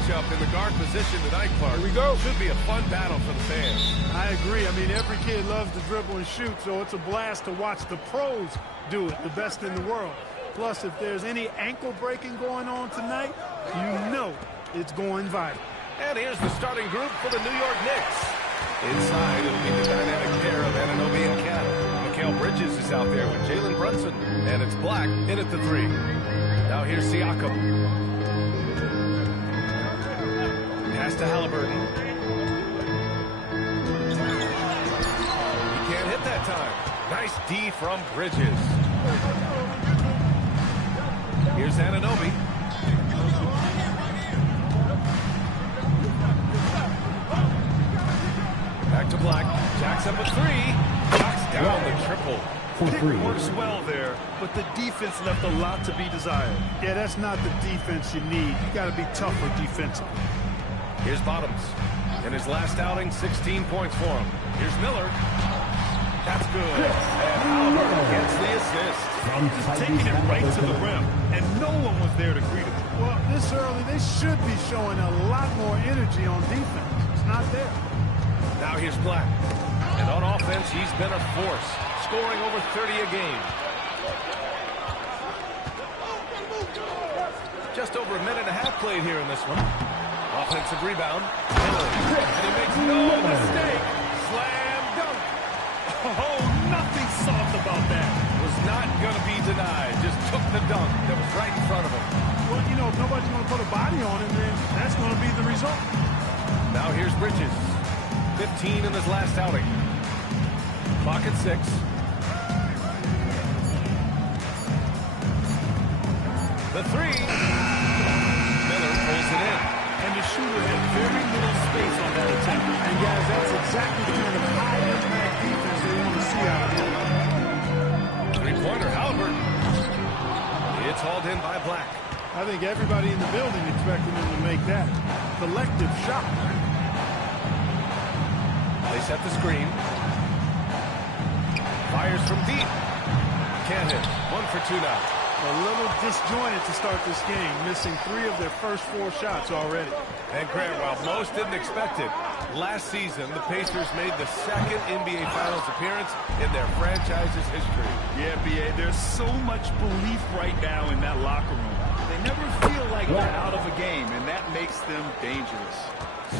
matchup in the guard position tonight, Clark. Here we go. Should be a fun battle for the fans. I agree. I mean, every kid loves to dribble and shoot, so it's a blast to watch the pros do it, the best in the world. Plus, if there's any ankle breaking going on tonight, you know it's going viral. And here's the starting group for the New York Knicks. Inside, it'll be the dynamic pair of Anunoby and Cat. Mikal Bridges is out there with Jalen Brunson. And it's Black in at the 3. Now here's Siakam. Pass to Halliburton. He can't hit that time. Nice D from Bridges. Here's Anunoby. Back to Black. Jacks up a 3. Knocks down the triple. Pick works well there, but the defense left a lot to be desired. Yeah, that's not the defense you need. You got to be tougher defensively. Here's Bottoms. In his last outing, 16 points for him. Here's Miller. That's good. And Halliburton gets the assist. Just taking it right to the rim, and no one was there to greet him. Well, this early, they should be showing a lot more energy on defense. It's not there. Now here's Black. And on offense, he's been a force, scoring over 30 a game. Just over a minute and a half played here in this one. Offensive rebound. Miller. And he makes no mistake. Slam dunk. Oh, nothing soft about that. Was not going to be denied. Just took the dunk that was right in front of him. Well, you know, if nobody's going to put a body on him, then that's going to be the result. Now here's Bridges. 15 in his last outing. Clock at 6. The 3. Miller pulls it in. And the shooter had very little space on that attempt. And guys, that's exactly the kind of high-impact defense they want to see out of him. Three-pointer, Halliburton. It's hauled in by Black. I think everybody in the building expected him to make that collective shot. They set the screen. Fires from deep. Can't hit. 1 for 2 now. A little disjointed to start this game, missing 3 of their first 4 shots already. And Grant, while most didn't expect it, last season the Pacers made the second NBA Finals appearance in their franchise's history. Yeah, B.A., there's so much belief right now in that locker room. They never feel like they're out of a game, and that makes them dangerous.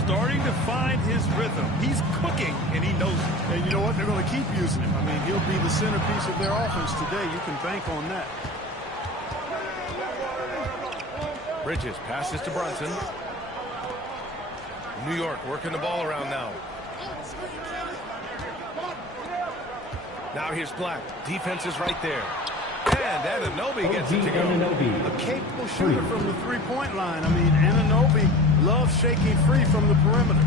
Starting to find his rhythm. He's cooking, and he knows it. And you know what? They're going to keep using him. I mean, he'll be the centerpiece of their offense today. You can bank on that. Bridges passes to Brunson. New York working the ball around now. Now here's Black. Defense is right there. And Anunoby gets it to go. A capable shooter from the three-point line. I mean, Anunoby loves shaking free from the perimeter.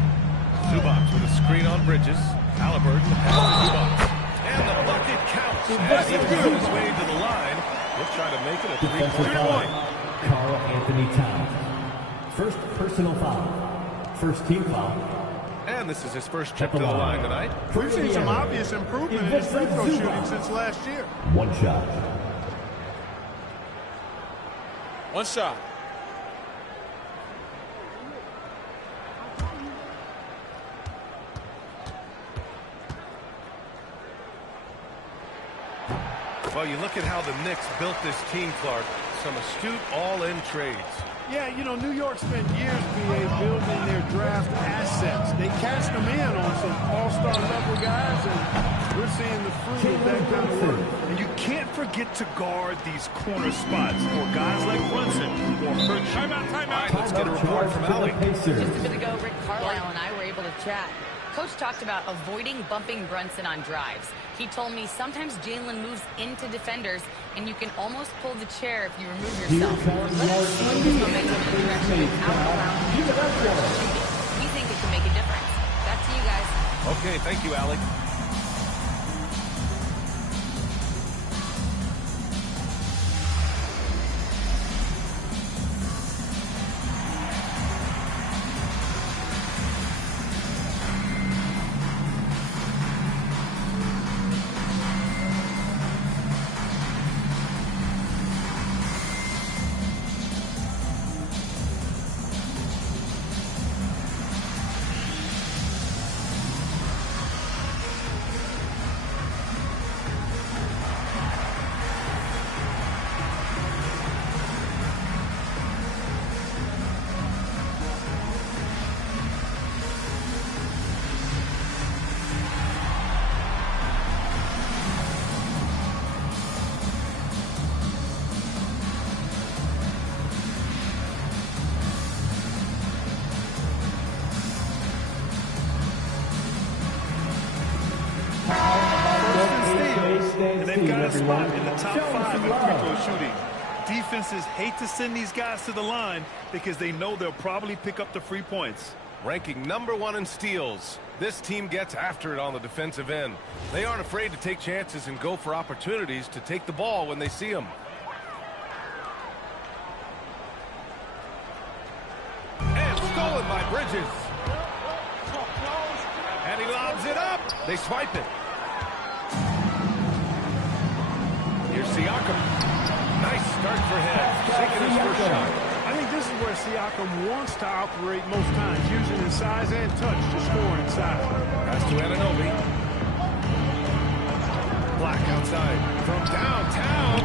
Zubac with a screen on Bridges. Halliburton, the pass to Zubac. And the bucket counts. As he moves his way to the line, he'll try to make it a three-point. Karl Anthony Towns. First personal foul. First team foul. And this is his first trip to the line tonight. We've seen some obvious improvement in his free throw shooting since last year. One shot. One shot. Well, you look at how the Knicks built this team, Clark. Some astute all-in trades. Yeah, you know, New York spent years, B.A., building their draft assets. They cashed them in on some all-star level guys, and we're seeing the fruit of that kind of work. And you can't forget to guard these corner spots for guys like Brunson or Hurt. Timeout. All right, let's get a report from Allie. Just a bit ago, Rick Carlisle and I were able to chat. Coach talked about avoiding bumping Brunson on drives. He told me sometimes Jalen moves into defenders, and you can almost pull the chair if you remove yourself. Let's see if this momentum in the direction of out-of-bounds. We think it can make a difference. Back to you guys. Okay, thank you, Allie. And they've got a spot in the top 5 in free-throw shooting. Defenses hate to send these guys to the line because they know they'll probably pick up the free points. Ranking #1 in steals. This team gets after it on the defensive end. They aren't afraid to take chances and go for opportunities to take the ball when they see them. And stolen by Bridges. And he lobs it up. They swipe it. Here's Siakam. Nice start for him. Taking his first shot. I think this is where Siakam wants to operate most times, using his size and touch to score inside. Pass to Anunoby. Black outside from downtown.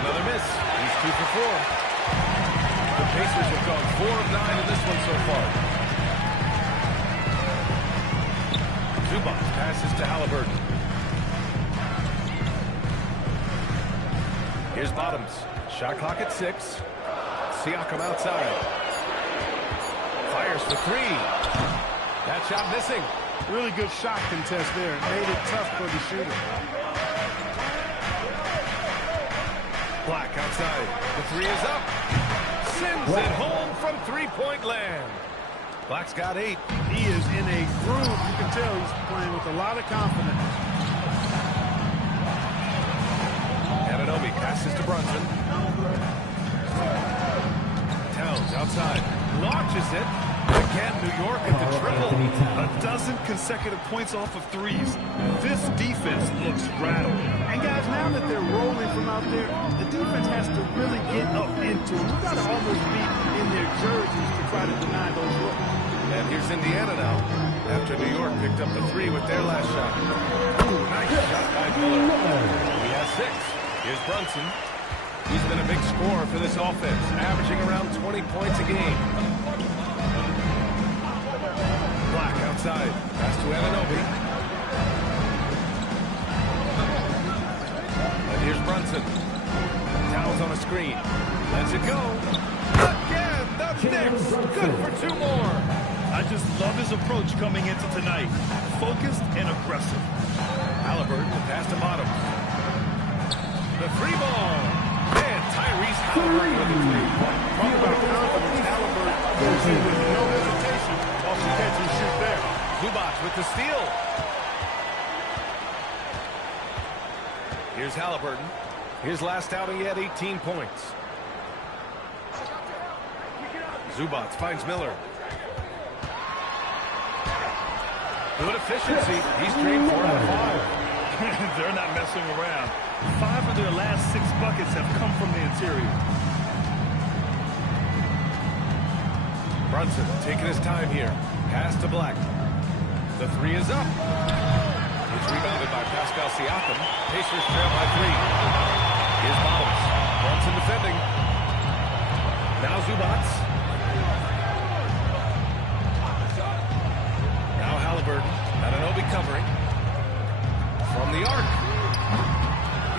Another miss. He's 2 for 4. The Pacers have gone 4 of 9 in this one so far. Zubac passes to Halliburton. Here's Bottoms. Shot clock at 6. Siakam outside. Fires for 3. That shot missing. Really good shot contest there. It made it tough for the shooter. Black outside. The 3 is up. Sends it home from three-point land. Black's got 8. He is in a groove. You can tell he's playing with a lot of confidence. Anunoby passes to Brunson. Towns outside. Launches it. Again, New York at the triple. A dozen consecutive points off of threes. This defense looks rattled. And guys, now that they're rolling from out there, the defense has to really get up into them. You've got to almost be in their jerseys to try to deny those looks. And here's Indiana now, after New York picked up the 3 with their last shot. Ooh, nice shot by Miller. He has 6. Here's Brunson. He's been a big scorer for this offense, averaging around 20 points a game. Black outside. Pass to Anunoby. And here's Brunson. Towns on a screen. Lets it go. Again, the Knicks. Good for 2 more. I just love his approach coming into tonight. Focused and aggressive. Halliburton, the pass to Bottoms. The 3 ball. And Tyrese Halliburton with the 3. Talk about confidence. Halliburton goes in with no hesitation off the catch and shoot there. Zubac with the steal. Here's Halliburton. His last outing, he had 18 points. Zubac finds Miller. Good efficiency. He's trained 4 out of 5. They're not messing around. 5 of their last 6 buckets have come from the interior. Brunson taking his time here. Pass to Black. The 3 is up. It's rebounded by Pascal Siakam. Pacers trail by 3. Here's Bottoms. Brunson defending. Now Zubac. Now Halliburton. Anunoby covering. From the arc.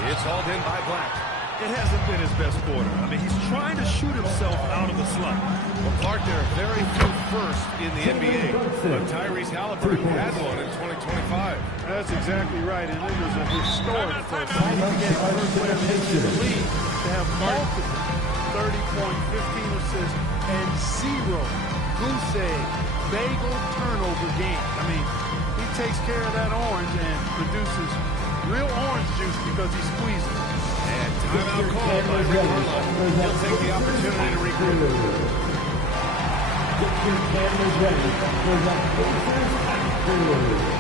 It's hauled in by Black. It hasn't been his best quarter. I mean, he's trying to shoot himself out of the slump. Well, Clark, there are very few firsts in the NBA, but Tyrese Halliburton had one in 2025. That's exactly right, and it was a historic first. He became the first player in the history of the league to have multiple 30-point, 15 assists, and 0 goose egg, bagel turnover games. I mean, he takes care of that orange and produces real orange juice because he squeezes it. And timeout called by Rick Carlisle. He'll take the opportunity to regroup. Get your cameras ready for the Pacers afternoon.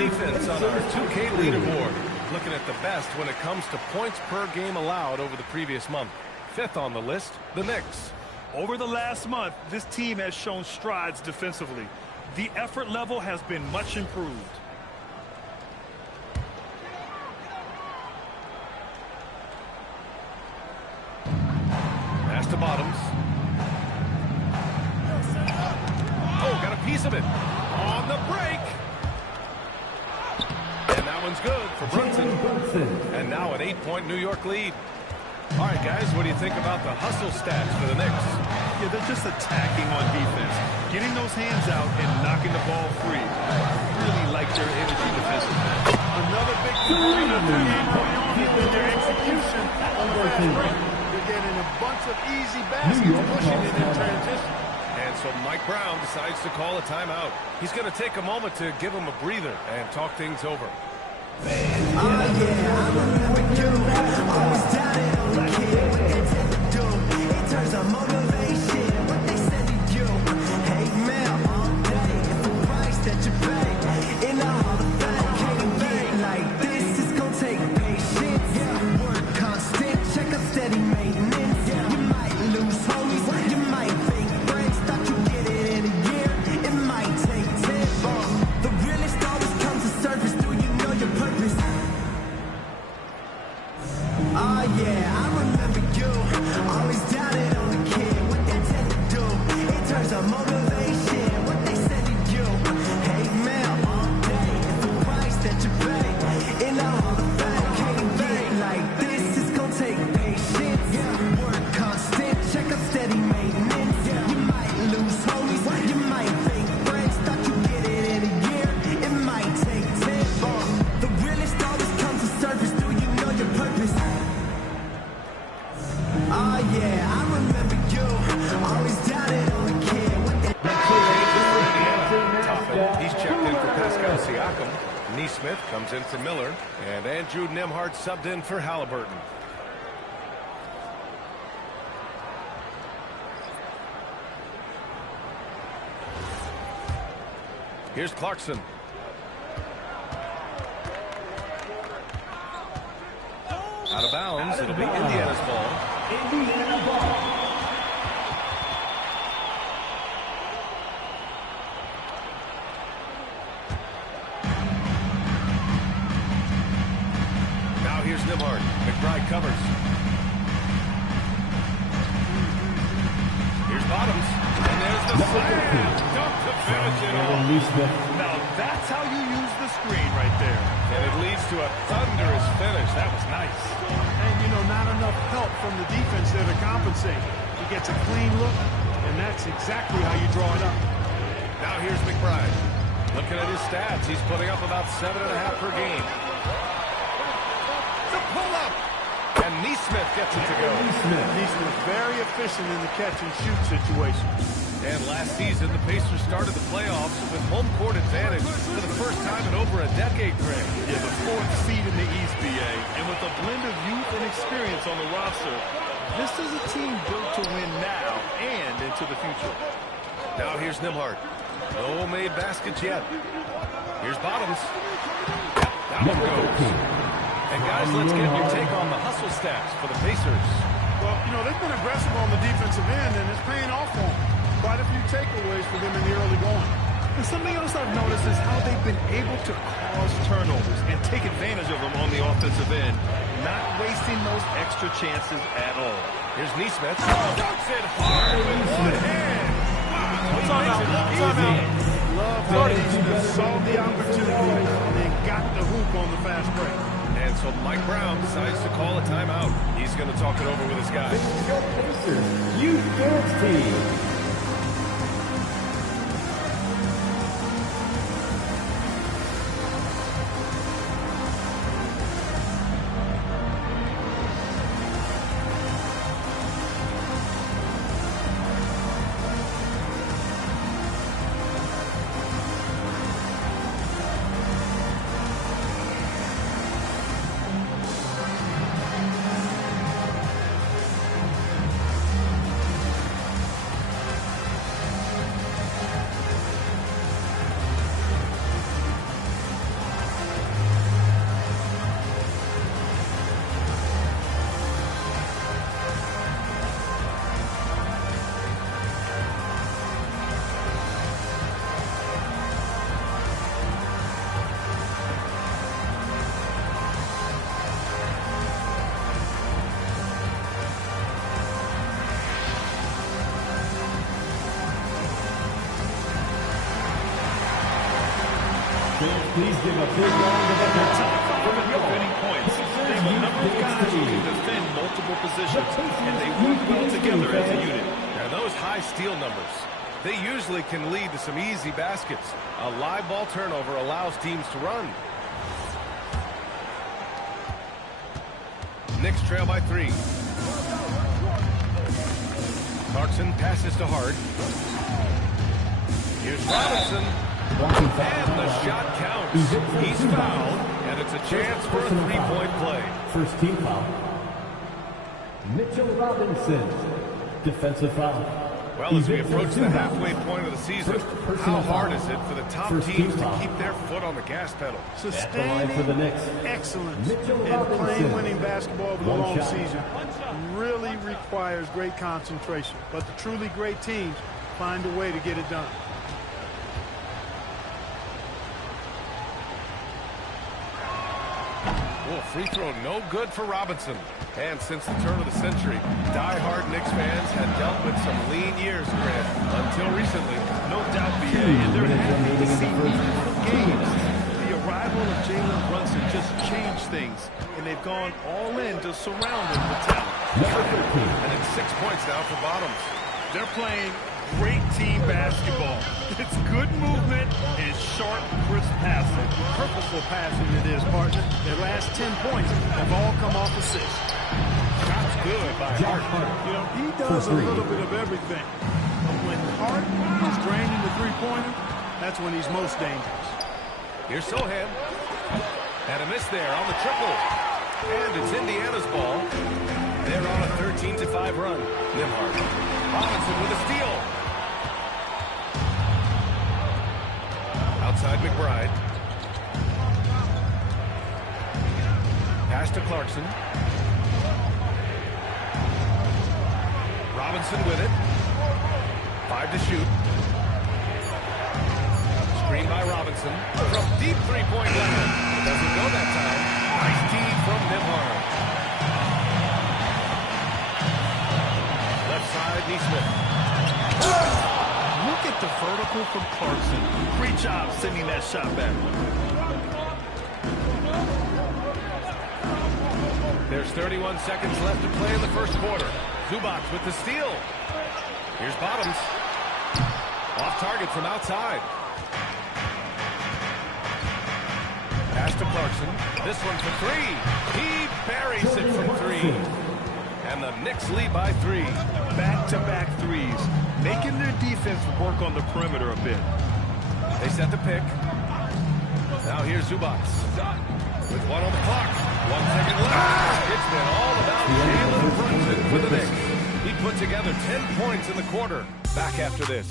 defense on our 2K leaderboard. Looking at the best when it comes to points per game allowed over the previous month. 5th on the list, the Knicks. Over the last month, this team has shown strides defensively. The effort level has been much improved. Pass to Bottoms. Oh, got a piece of it. On the break. And that one's good for Brunson. And now an 8-point New York lead. All right, guys, what do you think about the hustle stats for the Knicks? Yeah, they're just attacking on defense. Getting those hands out and knocking the ball free. Really like their energy defensively. Another big component of the game going on has been their execution on the fast break. They're getting a bunch of easy baskets, pushing it in transition. And so Mike Brown decides to call a timeout. He's going to take a moment to give him a breather and talk things over. Neesmith comes in for Miller, and Andrew Nembhard subbed in for Halliburton. Here's Clarkson. Out of bounds. It'll be Indiana's ball. Indiana ball. Now here's Nembhard. McBride covers. Here's Bottoms. And there's the slam. Dunk to finish it off. Now that's how you use the screen right there. And it leads to a thunderous finish. That was nice. And, you know, not enough help from the defense there to compensate. He gets a clean look, and that's exactly how you draw it up. Now here's McBride. Looking at his stats, he's putting up about 7.5 per game. The pull-up. And Neesmith gets it to go. Neesmith very efficient in the catch-and-shoot situation. And last season, the Pacers started the playoffs with home court advantage for the first time in over a decade, Greg. Yeah, the 4th seed in the East, BA. And with a blend of youth and experience on the roster, this is a team built to win now and into the future. Now here's Nembhard. No made baskets yet. Here's Bottoms. Yep, that one goes. And guys, let's get your take on the hustle stats for the Pacers. Well, you know, they've been aggressive on the defensive end, and it's paying off for them. Quite a few takeaways for them in the early going. And something else I've noticed is how they've been able to cause turnovers and take advantage of them on the offensive end, not wasting those extra chances at all. Here's Neesmith. Dunks it hard with one hand. Love how Neesmith saw the opportunity and then got the hoop on the fast break. And so Mike Brown decides to call a timeout. He's going to talk it over with his guys. Pacers Youth Dance Team. Please give a big round of applause. Top 5 at preventing points. They have a number of guys who can defend multiple positions, and they work well together as a unit. And those high steal numbers, they usually can lead to some easy baskets. A live ball turnover allows teams to run. Knicks trail by 3. Clarkson passes to Hart. Here's Robinson. And the shot counts. He's fouled, and it's a chance for a three-point play. First team foul. Mitchell Robinson, defensive foul. Well, as we approach the halfway point of the season, how hard is it for the top teams to keep their foot on the gas pedal? Sustaining excellence and playing winning basketball over the long season really requires great concentration. But the truly great teams find a way to get it done. Oh, free throw no good for Robinson. And since the turn of the century, die-hard Knicks fans had dealt with some lean years, Grant, until recently. No doubt, BA, and they're happy to see meaningful games. The arrival of Jalen Brunson just changed things, and they've gone all in to surround him with talent. And it's 6 points now for Bottoms. They're playing great team basketball. It's good movement and sharp, crisp passing. Purposeful passing it is, partner. Their last 10 points have all come off assists. Shots good by Hart. You know, he does a little bit of everything. But when Hart is draining the three-pointer, that's when he's most dangerous. Here's Sohan. And a miss there on the triple. And it's Indiana's ball. They're on a 13-5 run. Nembhard. Robinson with a steal. Outside McBride. Pass to Clarkson. Robinson with it. 5 to shoot. Screen by Robinson. From deep three-point land. Doesn't go that time. Nice D from Nembhard. Left side, Neesmith. Look at the vertical from Clarkson. Great job sending that shot back. There's 31 seconds left to play in the first quarter. Zubac with the steal. Here's Bottoms. Off target from outside. Pass to Clarkson. This one for 3. He buries it from 3. And the Knicks lead by 3. Back-to-back threes, making their defense work on the perimeter a bit. They set the pick. Now here's Zubac. With 1 on the clock. 1 second left. It's been all about Jalen Brunson for the Knicks. He put together 10 points in the quarter. Back after this.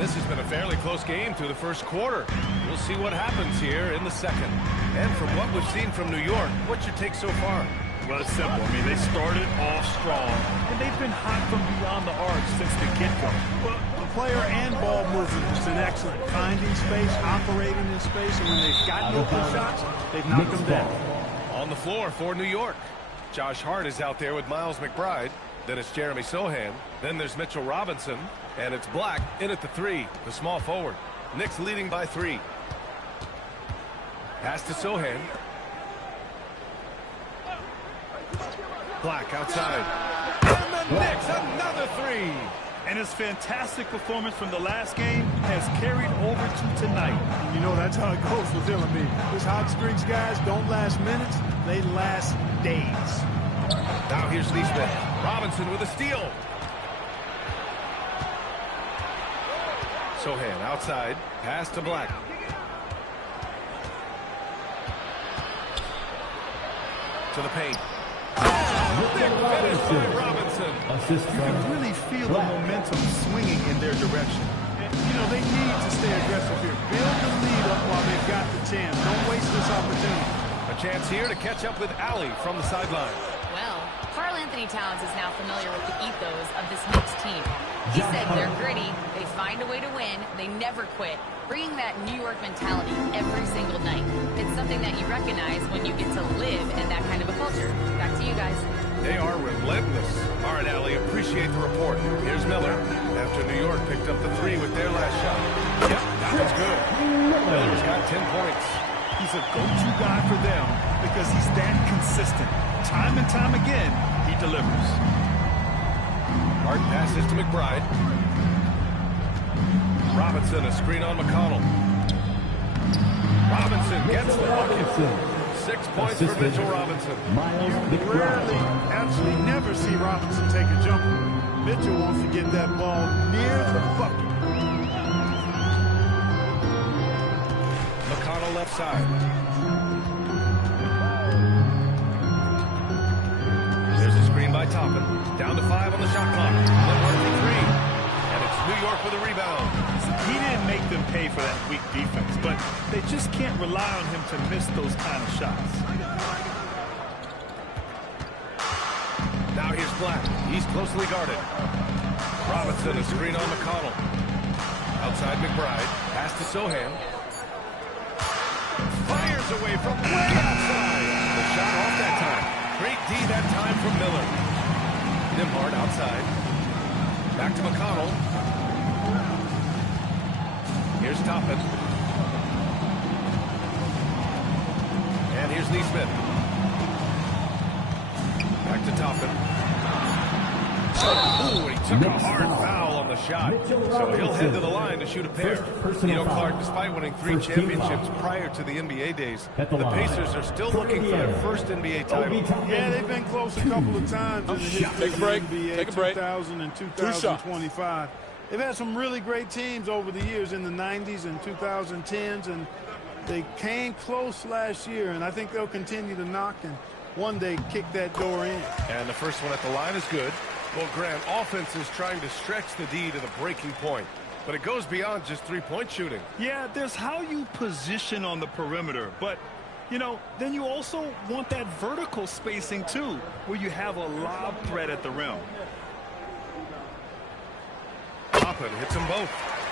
This has been a fairly close game through the first quarter. We'll see what happens here in the second. And from what we've seen from New York, what's your take so far? Well, it's simple. I mean, they started off strong, and they've been hot from beyond the arc since the get-go. Well, the player and ball movement has been excellent. Finding space, operating in space, and when they've gotten open shots, they've knocked them down. On the floor for New York, Josh Hart is out there with Miles McBride. Then it's Jeremy Sohan. Then there's Mitchell Robinson. And it's Black in at the 3, the small forward. Knicks leading by 3. Pass to Sohan. Black outside. And the Knicks, another 3. And his fantastic performance from the last game has carried over to tonight. You know, that's how it goes with him. I mean, these hot streaks guys don't last minutes. They last days. Now here's Neesmith. Robinson with a steal. Sohan outside. Pass to Black. To the paint. Big finish by Robinson. Assist You can really feel the momentum swinging in their direction. You know, they need to stay aggressive here. Build the lead up while they've got the chance. Don't waste this opportunity. A chance here to catch up with Allie from the sideline. Well, Karl Anthony Towns is now familiar with the ethos of this Knicks team. He said they're gritty, they find a way to win, they never quit, bringing that New York mentality every single night. It's something that you recognize when you get to live in that kind of a culture. Back to you guys. They are relentless. All right, Allie, appreciate the report. Here's Miller after New York picked up the 3 with their last shot. Yep, that was good. Miller's got 10 points. He's a go-to guy for them because he's that consistent. Time and time again, he delivers. Hard passes to McBride. Robinson, a screen on McConnell. Robinson gets the bucket. 6 points for Mitchell Robinson. You rarely, actually never see Robinson take a jumper. Mitchell wants to get that ball near the bucket. McConnell left side. There's a screen by Toppin. Down to 5 on the shot clock. Then 1-3. And it's New York with a rebound. He didn't make them pay for that weak defense, but they just can't rely on him to miss those kind of shots. Now here's Black. He's closely guarded. Robinson, a screen on McConnell. Outside McBride. Pass to Sohan. Fires away from way outside. The shot off that time. Great D that time from Miller. Nembhard outside. Back to McConnell. Here's Toppin. And here's Neesmith. Back to Toppin. Ooh, he took a hard foul on the shot. So he'll head to the line to shoot a pair. You know, Clark, despite winning 3 championships prior to the NBA days, the Pacers are still looking for their first NBA title. Yeah, they've been close a couple of times in the history of the NBA, Take a break. 2000 and 2025. They've had some really great teams over the years in the 90s and 2010s, and they came close last year, and I think they'll continue to knock and one day kick that door in. And the first one at the line is good. Well, Grant, offense is trying to stretch the D to the breaking point, but it goes beyond just three-point shooting. Yeah, there's how you position on the perimeter, but, you know, then you also want that vertical spacing, too, where you have a lob threat at the rim. Toppin hits them both.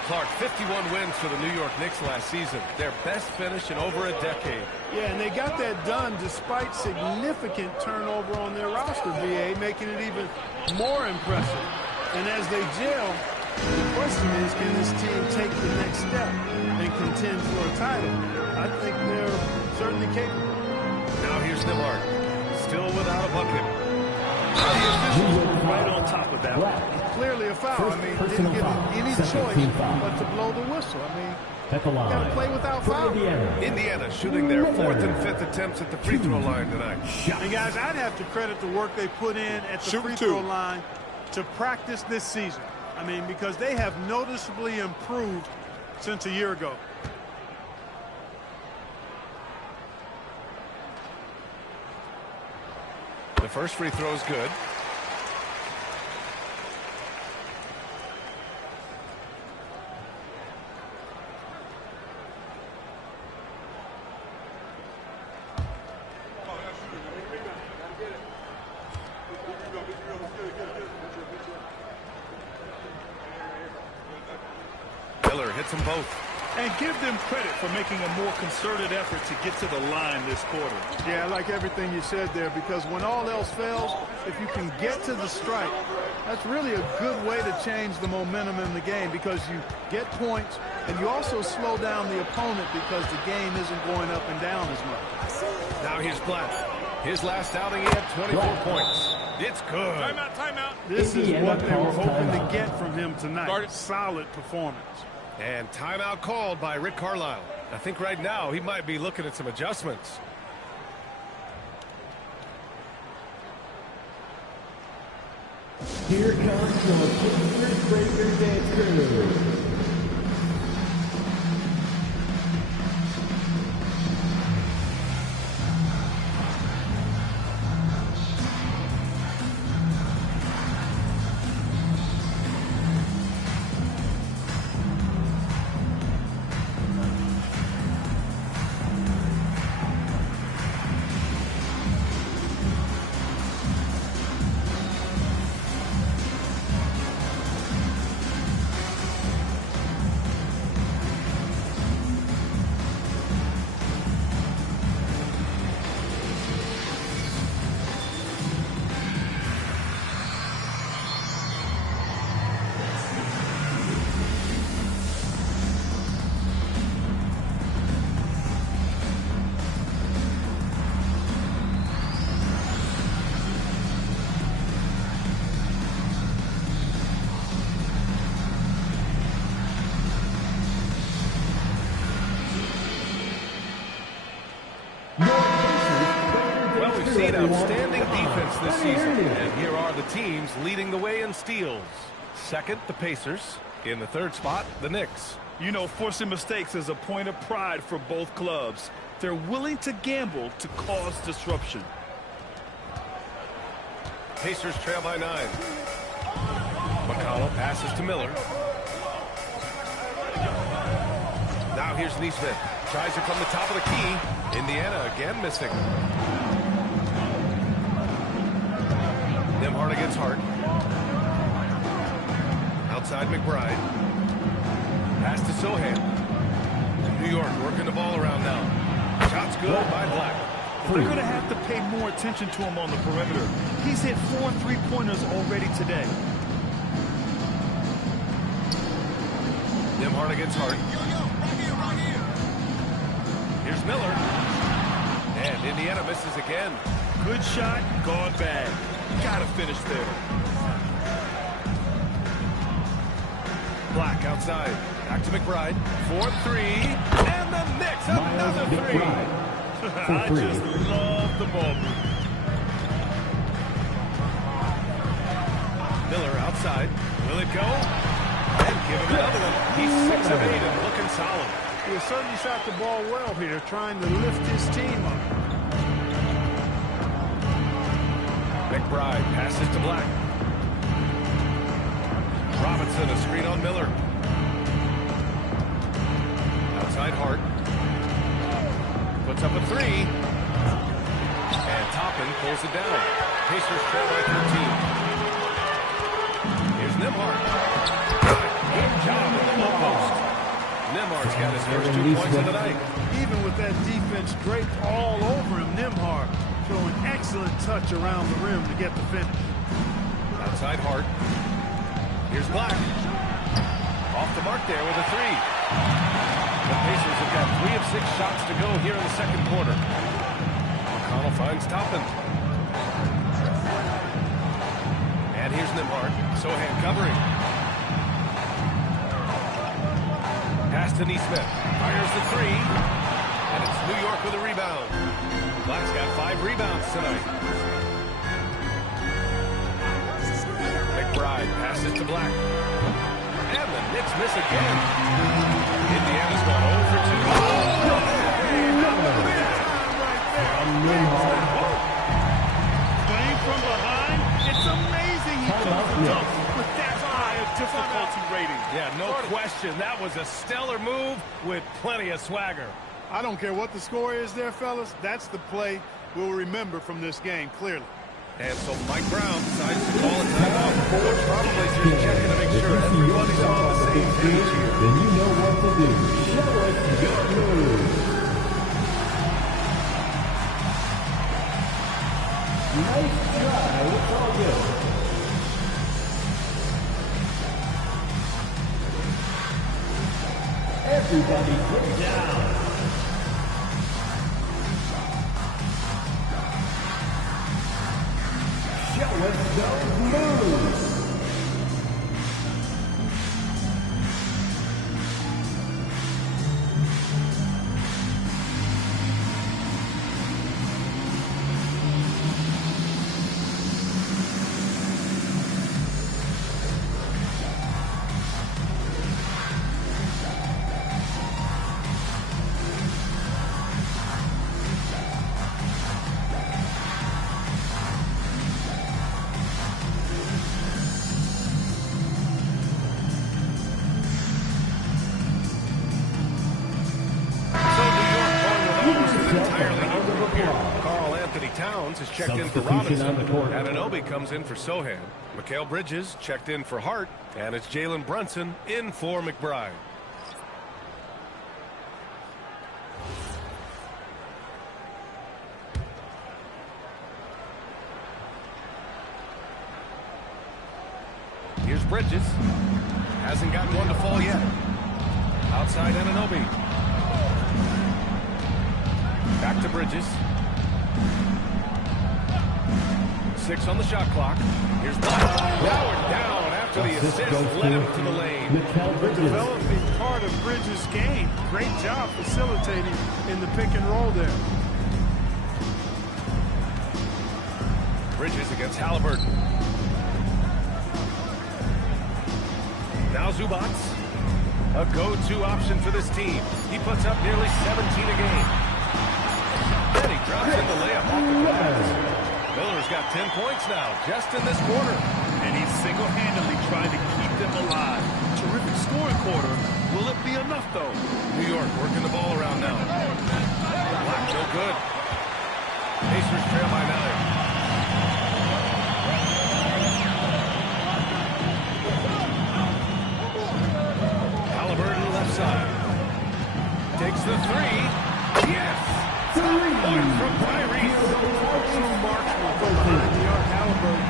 Clark, 51 wins for the New York Knicks last season. Their best finish in over a decade. Yeah, and they got that done despite significant turnover on their roster, VA, making it even more impressive. And as they gel, the question is, can this team take the next step and contend for a title? I think they're certainly capable. Now here's Nembhard. Still without a bucket. Right on top of that one. Clearly a foul. I mean, didn't give them any choice but to blow the whistle. I mean, At the line. got to play without foul. Indiana shooting their 4th and 5th attempts at the free throw line tonight. And guys, I'd have to credit the work they put in at the free throw line to practice this season. I mean, because they have noticeably improved since a year ago. The first free throw is good. Miller hits them both. And give them credit for making a more concerted effort to get to the line this quarter. Yeah, I like everything you said there, because when all else fails, if you can get to the strike, that's really a good way to change the momentum in the game, because you get points and you also slow down the opponent because the game isn't going up and down as much. Now here's Black. His last outing, he had 24 points. It's good. Timeout, timeout. This is Indiana what they were calls hoping to timeout. get from him tonight. Guarded. Solid performance. And timeout called by Rick Carlisle. I think right now he might be looking at some adjustments. Here comes your Pacers Breaker Dance Crew. seen outstanding defense this season, and here are the teams leading the way in steals. Second, the Pacers. In the third spot, the Knicks. You know, forcing mistakes is a point of pride for both clubs. They're willing to gamble to cause disruption. Pacers trail by 9. McConnell passes to Miller. Now here's Neesmith. Tries it from the top of the key. Indiana again missing. Nembhard against Hart. Outside McBride. Pass to Sohan. New York working the ball around now. Shots good by Black. They're going to have to pay more attention to him on the perimeter. He's hit 4 3-pointers already today. Nembhard against Hart. Here's Miller. And Indiana misses again. Good shot, gone bad. Got to finish there. Black outside. Back to McBride. 4-3. And the Knicks another three. I just love the ball move. Miller outside. Will it go? And give him another one. He's 6 of 8 and looking solid. He has certainly shot the ball well here, trying to lift his team up. McBride passes to Black. Robinson, a screen on Miller. Outside Hart. Puts up a 3. And Toppin pulls it down. Pacers trail by 13. Here's Nembhard. Good job in the low post. Nembhard's got his first 2 points of the night. Even with that defense draped all over him, Nembhard showing excellent touch around the rim to get the finish. Outside Hart. Here's Black. Off the mark there with a 3. The Pacers have got 3 of 6 shots to go here in the second quarter. McConnell finds Toppin. And here's Nembhard. Sohan covering. Pass to Neesmith. Fires the 3. And it's New York with a rebound. Black's got 5 rebounds tonight. McBride passes to Black. And the Knicks miss again. Indiana's gone 0 for 2. Playing from behind, it's amazing he took the dunk with that high a difficulty rating. Yeah, no question. That was a stellar move with plenty of swagger. I don't care what the score is there, fellas. That's the play we'll remember from this game, clearly. And so Mike Brown decides to call a timeout. Coach probably just checking to make sure everybody's on the same page here. Then you know what to do. Show us your moves. Nice try. It's all good. Everybody get down. Show us those moves. Is checked in for Robinson. Anunoby comes in for Sohan. Mikal Bridges checked in for Hart. And it's Jalen Brunson in for McBride. Here's Bridges. Hasn't gotten one to fall yet. Outside Anunoby. Back to Bridges. 6 on the shot clock. Here's Black. Howard down after the assist. Led him to the lane. The developing part of Bridges' game. Great job facilitating in the pick and roll there. Bridges against Halliburton. Now Zubats, a go-to option for this team. He puts up nearly 17 a game. Then he drops in the layup off the glass. Miller's got 10 points now, just in this quarter. And he's single-handedly trying to keep them alive. Terrific scoring quarter. Will it be enough, though? New York working the ball around now. Black, no good. Pacers trail by 9. Halliburton left side. Takes the three. Yes! Point from Tyrese. True marksman from behind the arc. Halliburton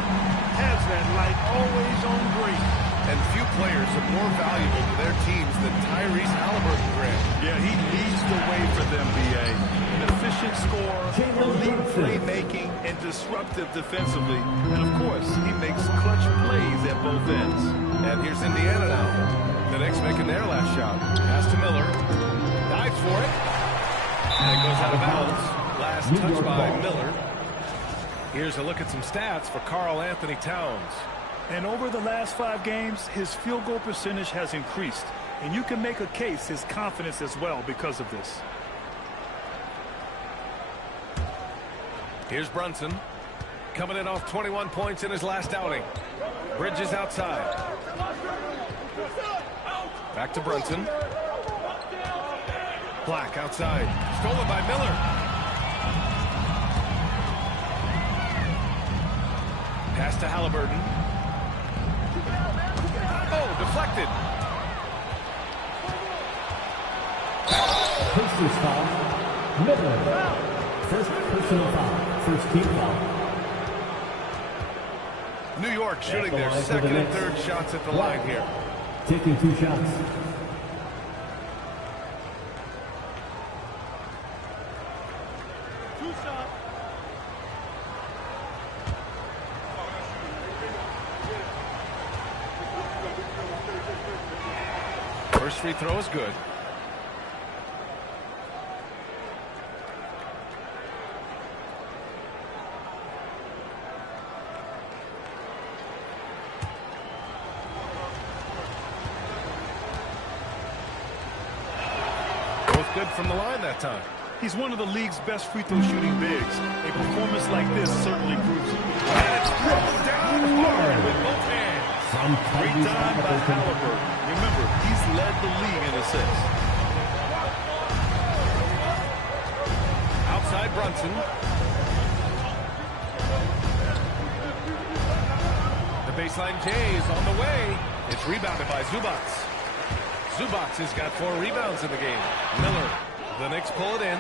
has that light always on green. And few players are more valuable to their teams than Tyrese Halliburton, Grant. Yeah, he leads the way for them, B.A. An efficient scorer, elite playmaking, and disruptive defensively. And, of course, he makes clutch plays at both ends. And here's Indiana now. The Knicks making their last shot. Pass to Miller. Dives for it. And it goes out of bounds. Last touch by Miller. Here's a look at some stats for Karl Anthony Towns. And over the last 5 games, his field goal percentage has increased. And you can make a case his confidence as well because of this. Here's Brunson. Coming in off 21 points in his last outing. Bridges outside. Back to Brunson. Black outside. Stolen by Miller. Pass to Halliburton. Oh, deflected. Pacers foul. Miller. First personal foul. First team foul. New York shooting their second and third shots at the line here. Taking 2 shots. First free throw is good. Both good from the line that time. He's one of the league's best free throw shooting bigs. A performance like this certainly proves it. And it's thrown down hard with both hands. Great time by Halliburton. Remember, he's led the league in assists. Outside Brunson. The baseline J is on the way. It's rebounded by Zubats. Zubats has got 4 rebounds in the game. Miller, the Knicks pull it in.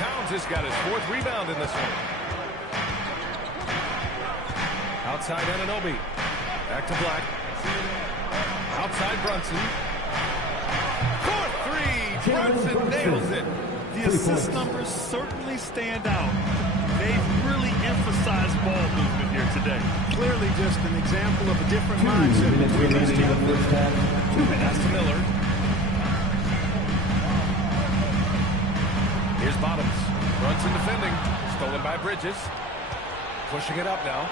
Towns has got his 4th rebound in this one. Outside Anunoby. Back to Black. Outside Brunson. 4-3. Brunson nails it. The assist numbers certainly stand out. They've really emphasized ball movement here today. Clearly just an example of a different mindset between these teams. Pass to Miller. Here's Bottoms. Brunson defending. Stolen by Bridges. Pushing it up now.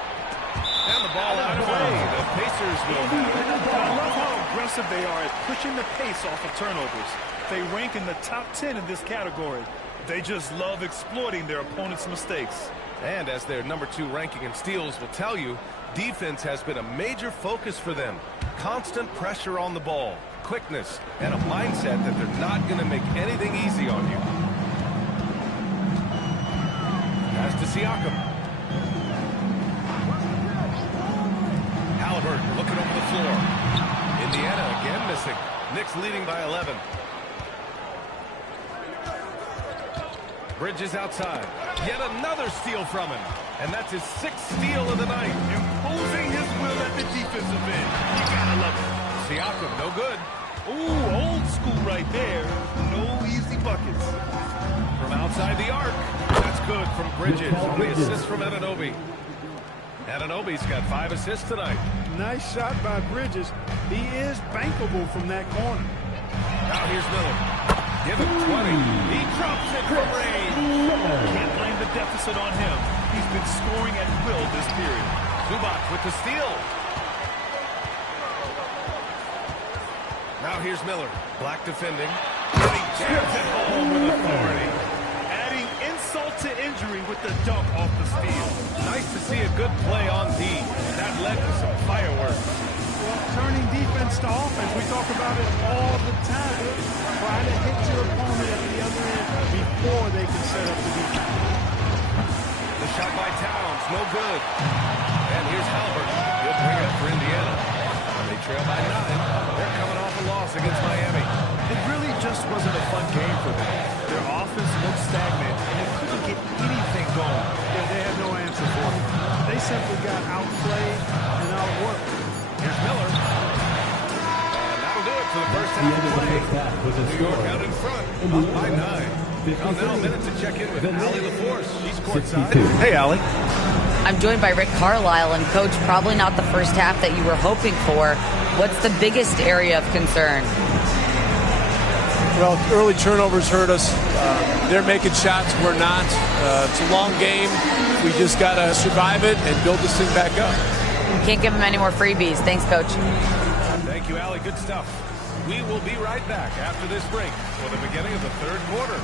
And the ball out of play. The Pacers will have it. I love how aggressive they are at pushing the pace off of turnovers. They rank in the top 10 in this category. They just love exploiting their opponent's mistakes. And as their number 2 ranking in steals will tell you, defense has been a major focus for them. Constant pressure on the ball, quickness, and a mindset that they're not going to make anything easy on you. Pass to Siakam. Halliburton looking over the floor. Indiana again missing. Knicks leading by 11. Bridges outside. Yet another steal from him. And that's his 6th steal of the night. Imposing his will at the defensive end. You gotta love it. Siakam, no good. Ooh, old school right there. No easy buckets. From outside the arc. That's good from Bridges. On the assist from Anunoby. Anunoby's got 5 assists tonight. Nice shot by Bridges. He is bankable from that corner. Now here's Miller. Give him 20. He drops it from range. Can't blame the deficit on him. He's been scoring at will this period. Zubac with the steal. Now here's Miller. Black defending. And he jams it home with authority. Adding insult to injury with the dunk off the steal. Nice to see a good play on D. That led to some fireworks. Well, turning defense to offense, we talk about it all the time. Try to hit your opponent at the other end before they can set up the defense. The shot by Towns, no good. And here's Halliburton. He'll bring it up for Indiana. And they trail by 9. They're coming off a loss against Miami. It really just wasn't a fun game for them. Their offense looked stagnant, and they couldn't get anything going. Yeah, they had no answer for it. They simply got outplayed and outworked. Here's Miller. And that'll do it for the first half of play. New York out in front, up by 9. Now a minute to check in with Allie LaForce. She's courtside. Hey, Allie. I'm joined by Rick Carlisle, and Coach, probably not the first half that you were hoping for. What's the biggest area of concern? Well, early turnovers hurt us. They're making shots, we're not. It's a long game. We just got to survive it and build this thing back up. Can't give them any more freebies. Thanks, Coach. Thank you, Allie. Good stuff. We will be right back after this break for the beginning of the third quarter.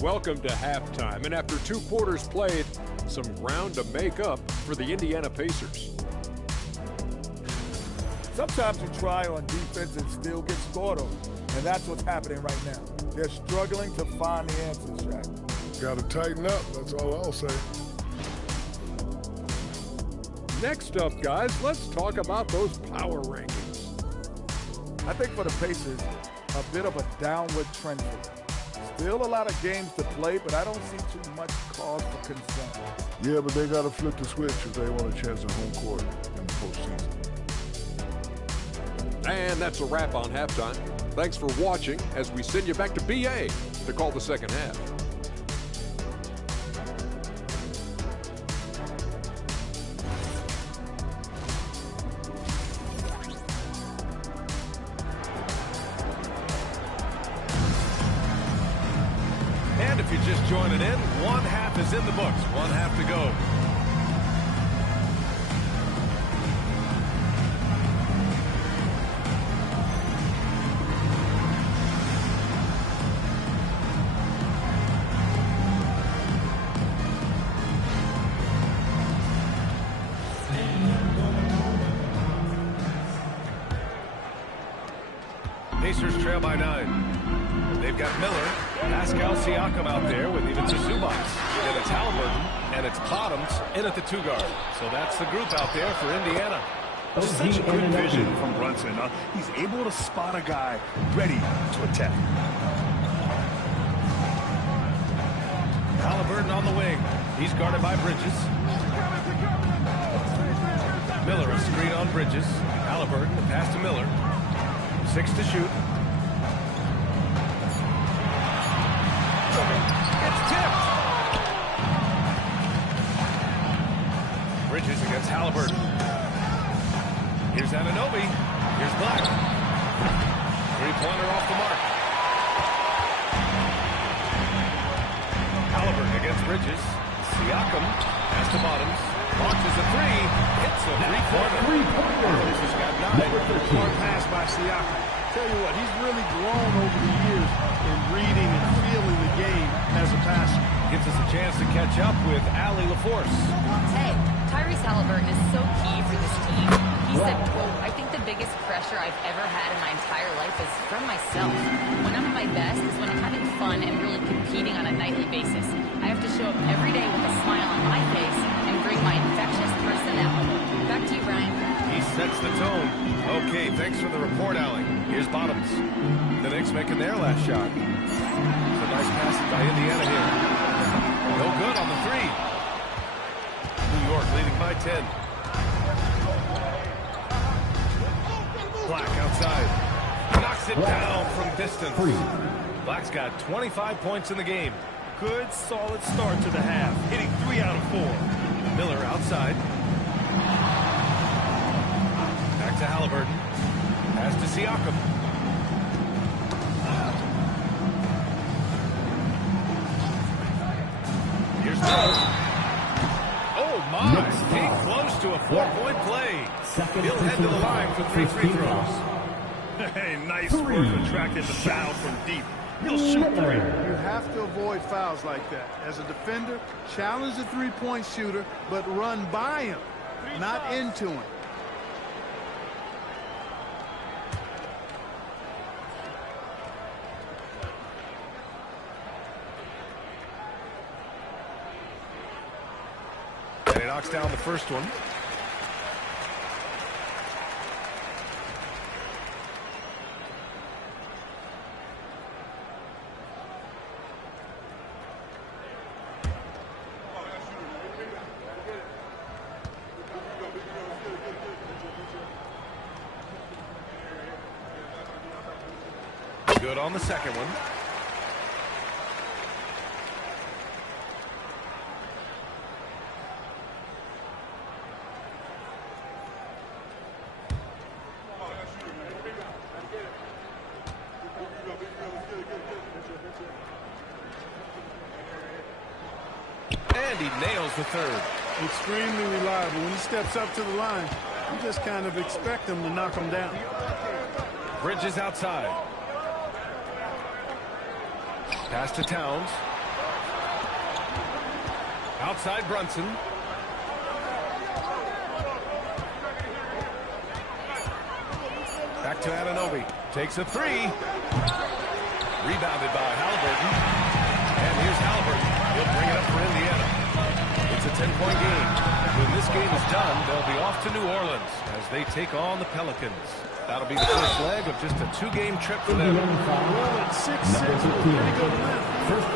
Welcome to halftime, and after 2 quarters played, some ground to make up for the Indiana Pacers. Sometimes you try on defense and still get scored on, and that's what's happening right now. They're struggling to find the answers, Shaq. Got to tighten up, that's all I'll say. Next up, guys, let's talk about those power rankings. I think for the Pacers, a bit of a downward trend for them. Still a lot of games to play, but I don't see too much cause for concern. Yeah, but they got to flip the switch if they want a chance at home court in the postseason. And that's a wrap on halftime. Thanks for watching as we send you back to BA to call the second half. And if you're just joining in, one half is in the books, one half to go. Pacers trail by 9. They've got Miller, Pascal Siakam out there with even Zubac. Then it's Halliburton, and it's Bottoms in at the 2 guard. So that's the group out there for Indiana. Such good vision from Brunson. He's able to spot a guy ready to attack. Halliburton on the wing. He's guarded by Bridges. Miller, a screen on Bridges. Halliburton, the pass to Miller. 6 to shoot. It's tipped. Bridges against Halliburton. Here's Anunoby. Here's Black. 3-pointer off the mark. Halliburton against Bridges. Siakam pass to Bottoms. Launches a 3. Hits a 3-pointer. Bridges has got 9. Smart pass by Siakam. Tell you what, he's really grown over the years in reading and feeling the game as a passer. Gives us a chance to catch up with Allie LaForce. Hey, Tyrese Halliburton is so key for this team. He said, quote, I think the biggest pressure I've ever had in my entire life is from myself. When I'm at my best is when I'm having fun and really competing on a nightly basis. I have to show up every day with a smile on my face and bring my infectious personality. Back to you, Brian. He sets the tone. Okay, thanks for the report, Allie. Here's Bottoms. The Knicks making their last shot. It's a nice pass by Indiana here. No good on the 3. New York leading by 10. Black outside. Knocks knocks it down from distance. Black's got 25 points in the game. Good, solid start to the half, hitting 3 out of 4. Miller outside. Back to Halliburton. Pass to Siakam. Here's Miller. Oh, my. Came close to a 4-point play. He'll head to the line for 3 free throws. Hey, nice work attracting the foul from deep. He'll shoot 3. You have to avoid fouls like that. As a defender, challenge the three-point shooter, but run by him, not into him. And he knocks down the first one. Good on the second one. And he nails the third. Extremely reliable. When he steps up to the line, you just kind of expect him to knock him down. Bridges outside. Pass to Towns. Outside Brunson. Back to Anunoby. Takes a 3. Rebounded by Halliburton. And here's Halliburton. He'll bring it up for Indiana. It's a 10-point game. When this game is done, they'll be off to New Orleans as they take on the Pelicans. That'll be the first leg of just a 2-game trip for them. Well, at 6'6", pretty good length.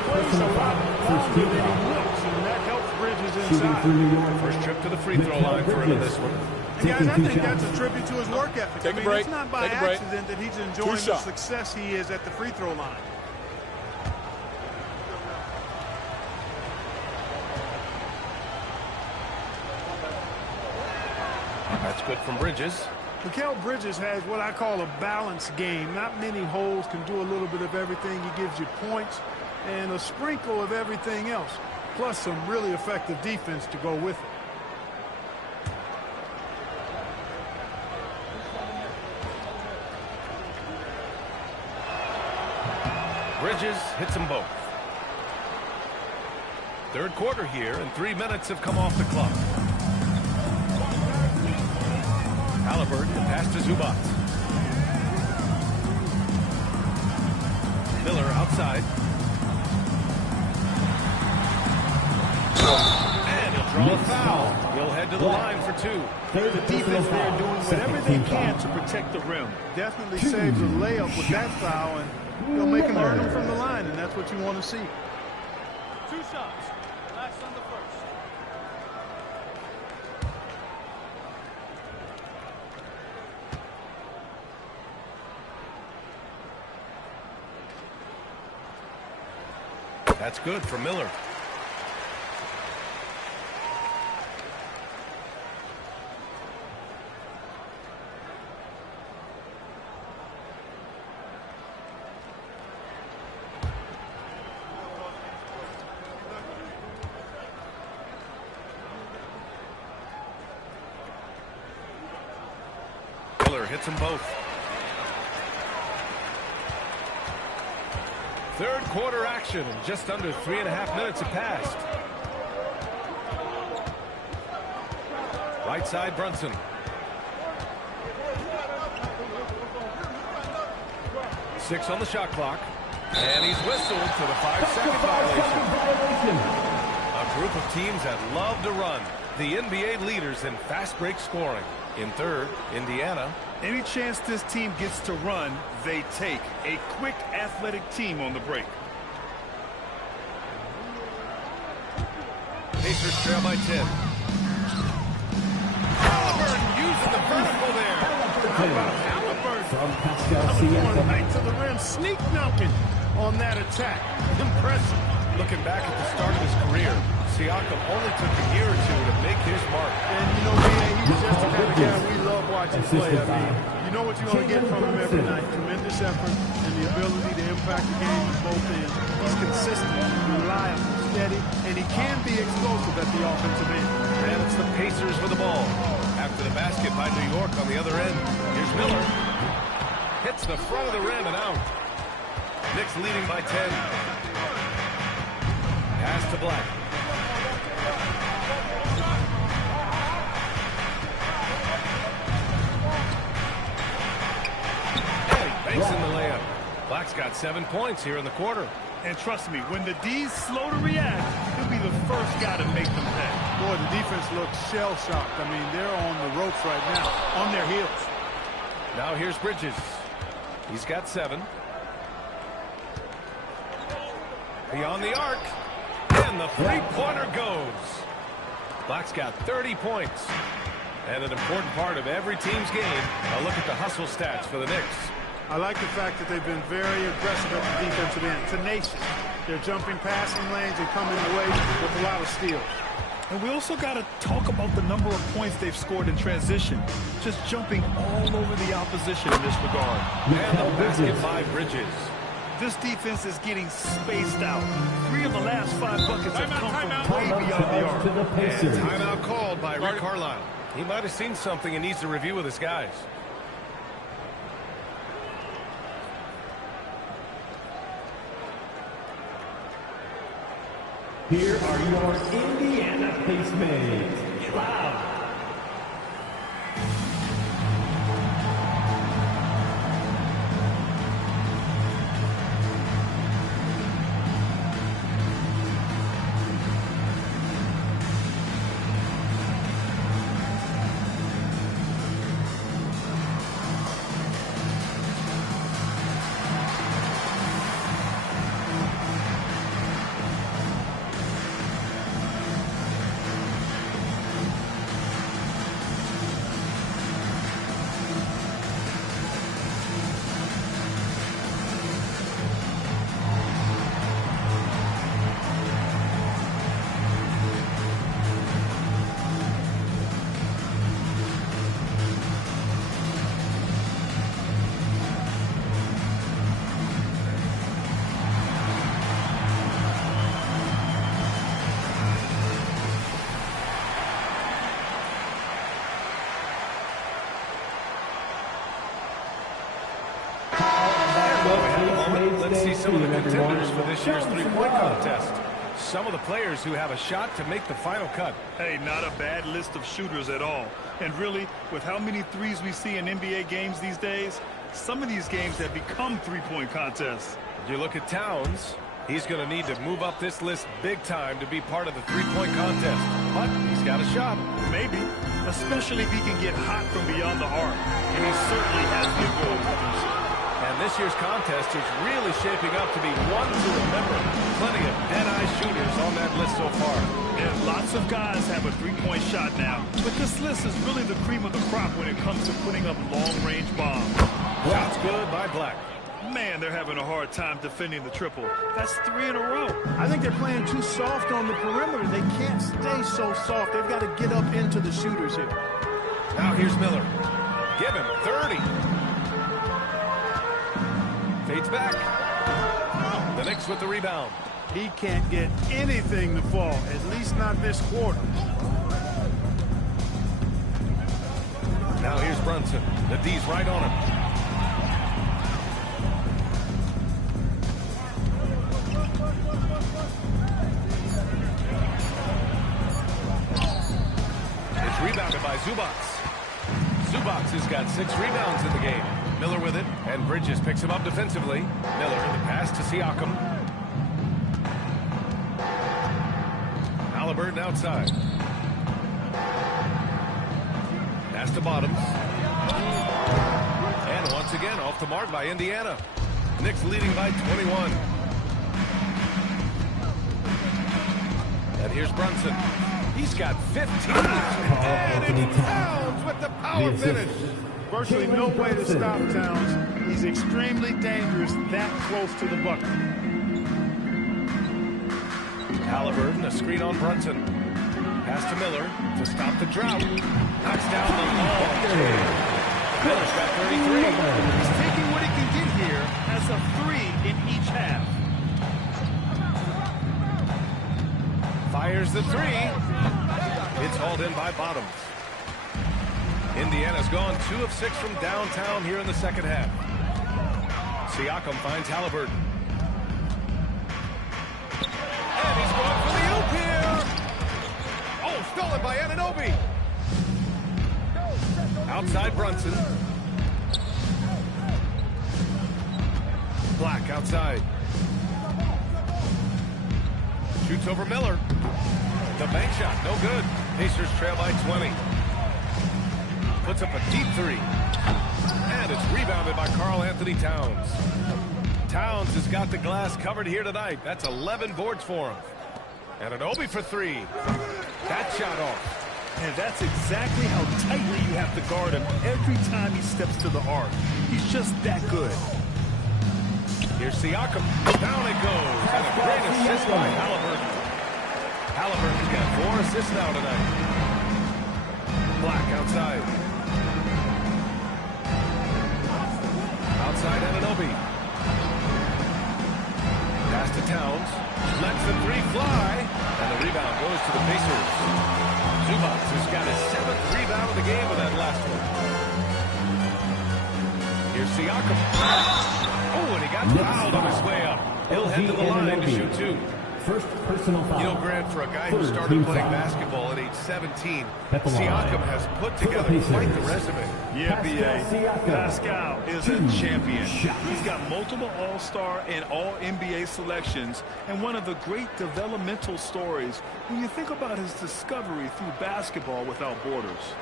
Plays a lot longer than he looks, and that helps Bridges inside. First trip to the free throw line for him in this one. And guys, I think that's a tribute to his work ethic. Take a break. It's not by Take a break. accident that he's enjoying the success he is at the free throw line. That's good from Bridges. Mikal Bridges has what I call a balanced game. Not many holes, can do a little bit of everything. He gives you points and a sprinkle of everything else, plus some really effective defense to go with it. Bridges hits them both. Third quarter here, and 3 minutes have come off the clock. Halliburton pass to Zubac. Miller outside. And he'll draw a foul. He'll head to the line for 2. The defense there doing whatever they can to protect the rim. Definitely saves a layup with that foul, and he'll make him earn them from the line, and that's what you want to see. 2 shots. Last on the first. That's good for Miller. Miller hits them both. Third quarter action, and just under 3.5 minutes have passed. Right side, Brunson. Six on the shot clock. And he's whistled for the 5-second violation. A group of teams that love to run. The NBA leaders in fast break scoring. In third, Indiana. Any chance this team gets to run, they take. A quick, athletic team on the break. Pacers trail by 10. Halliburton using the vertical there. How about Halliburton From Pascal Going Siakam. right to the rim, sneak dunking on that attack. Impressive. Looking back at the start of his career, Siakam only took a year or two to make his mark. And, you know, he's just the kind of guy we love watching play. I mean, you know what you're going to get from him every night. Tremendous effort and the ability to impact the game at both ends. He's consistent, reliable, steady, and he can be explosive at the offensive end. And it's the Pacers with the ball. After the basket by New York on the other end, here's Miller. Hits the front of the rim and out. Knicks leading by 10. Pass to Black. And he banks in the layup. Black's got 7 points here in the quarter. And trust me, when the D's slow to react, he'll be the first guy to make them pay. Boy, the defense looks shell-shocked. I mean, they're on the ropes right now, on their heels. Now here's Bridges. He's got 7. Beyond the arc. And the three-pointer goes. Black's got 30 points. And an important part of every team's game. A look at the hustle stats for the Knicks. I like the fact that they've been very aggressive at the defensive end. Tenacious. They're jumping passing lanes and coming away with a lot of steals. And we also got to talk about the number of points they've scored in transition. Just jumping all over the opposition in this regard. And the basket by Bridges. This defense is getting spaced out. 3 of the last 5 buckets have come from way beyond the arc. And timeout called by Rick Carlisle. He might have seen something and needs to review with his guys. Here are your Indiana Pacemates. Wow. Let's see some of the contenders for this year's three-point contest. Some of the players who have a shot to make the final cut. Hey, not a bad list of shooters at all. And really, with how many threes we see in NBA games these days, some of these games have become three-point contests. You look at Towns, he's going to need to move up this list big time to be part of the three-point contest. But he's got a shot. Maybe, especially if he can get hot from beyond the arc. And he certainly has the ability to do so. And this year's contest is really shaping up to be one to remember. Plenty of dead-eye shooters on that list so far. And lots of guys have a three-point shot now. But this list is really the cream of the crop when it comes to putting up long-range bombs. Shots good by Black. Man, they're having a hard time defending the triple. That's 3 in a row. I think they're playing too soft on the perimeter. They can't stay so soft. They've got to get up into the shooters here. Now here's Miller. Give him 30. Fades back. The Knicks with the rebound. He can't get anything to fall, at least not this quarter. Now here's Brunson. The D's right on him. It's rebounded by Zubac. Zubac has got 6 rebounds in the game. Miller with it, and Bridges picks him up defensively. Miller, the pass to Siakam. Halliburton outside. Pass to Bottoms. And once again, off the mark by Indiana. Knicks leading by 21. And here's Brunson. He's got 15. And it's Towns with the power finish. Virtually no way to stop Towns. He's extremely dangerous that close to the bucket. Halliburton, a screen on Brunson. Pass to Miller to stop the drought. Knocks down the long jam. Miller's got 33. He's taking what he can get here as a 3 in each half. Fires the 3. It's hauled in by Bottoms. Indiana's gone 2 of 6 from downtown here in the second half. Siakam finds Halliburton. And he's going for the oop here. Oh, stolen by Anunoby. Outside Brunson. Black outside. Shoots over Miller. The bank shot, no good. Pacers trail by 20. Puts up a deep 3. And it's rebounded by Karl-Anthony Towns. Towns has got the glass covered here tonight. That's 11 boards for him. And Anunoby for 3. That shot off. And that's exactly how tightly you have to guard him every time he steps to the arc. He's just that good. Here's Siakam. Down it goes. And a great assist by Halliburton. Halliburton's got 4 assists now tonight. Black outside. Outside Anunoby. Pass to Towns. Lets the 3 fly. And the rebound goes to the Pacers. Zubac has got his 7th rebound of the game with that last one. Here's Siakam. Oh, and he got fouled on his way up. He'll head to the line to shoot 2. First personal foul. You know, Grant, for a guy who started playing basketball at age 17, Siakam has put together quite the resume. Yeah, B.A. Pascal is a champion. He's got multiple All-Star and All-NBA selections, and one of the great developmental stories when you think about his discovery through basketball without borders.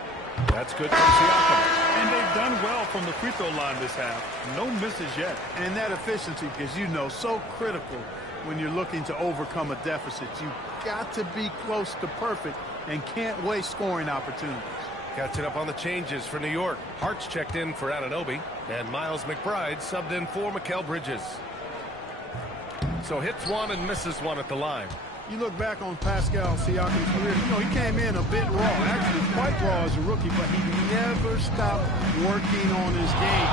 That's good from Siakam. And they've done well from the free throw line this half. No misses yet. And that efficiency is, you know, so critical when you're looking to overcome a deficit. You've got to be close to perfect and can't waste scoring opportunities. Got it up on the changes for New York. Hart's checked in for Anunoby, and Miles McBride subbed in for Mikal Bridges. So hits 1 and misses 1 at the line. You look back on Pascal Siakam's career, you know, he came in a bit raw, actually quite raw as a rookie, but he never stopped working on his game,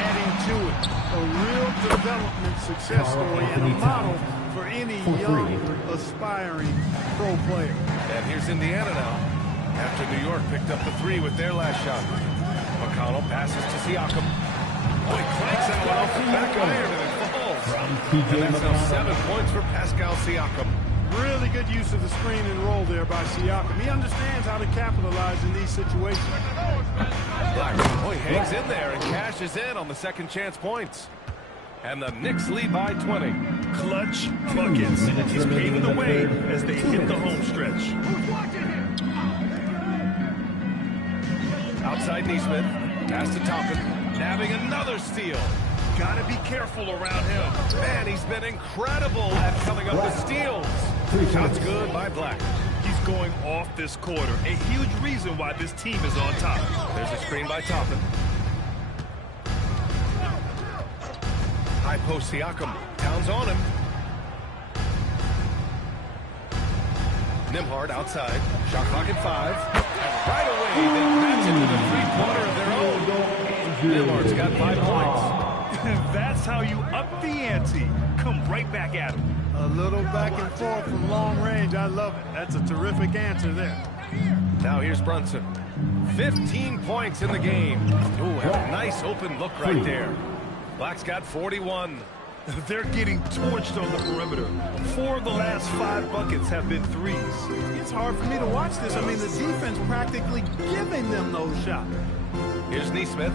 adding to it. A real development success story and a model for any young, aspiring pro player. And here's Indiana now, after New York picked up the 3 with their last shot. McConnell passes to Siakam. Oh, he clanks that one off the back iron and it falls. And that's now 7 points for Pascal Siakam. Really good use of the screen and roll there by Siakam. He understands how to capitalize in these situations. Black, oh, he hangs in there and cashes in on the second chance points. And the Knicks lead by 20. Clutch buckets. He's paving the way as they hit the home stretch. Outside Neesmith. Pass to Toppin. Nabbing another steal. Gotta be careful around him. Man, he's been incredible at coming up with steals. Shots good by Black. He's going off this quarter. A huge reason why this team is on top. There's a screen by Toppin. High post Siakam. Towns on him. Nembhard outside. Shot clock at 5. And right away, they match into the 3-pointer of their own. Nembhard's got 5 points. That's how you up the ante. Come right back at him. A little back and forth from long range. I love it. That's a terrific answer there. Now here's Brunson. 15 points in the game. Ooh, have a nice open look right there. Black's got 41. They're getting torched on the perimeter. 4 of the last 5 buckets have been threes. It's hard for me to watch this. I mean, the defense practically giving them those shots. Here's Neesmith.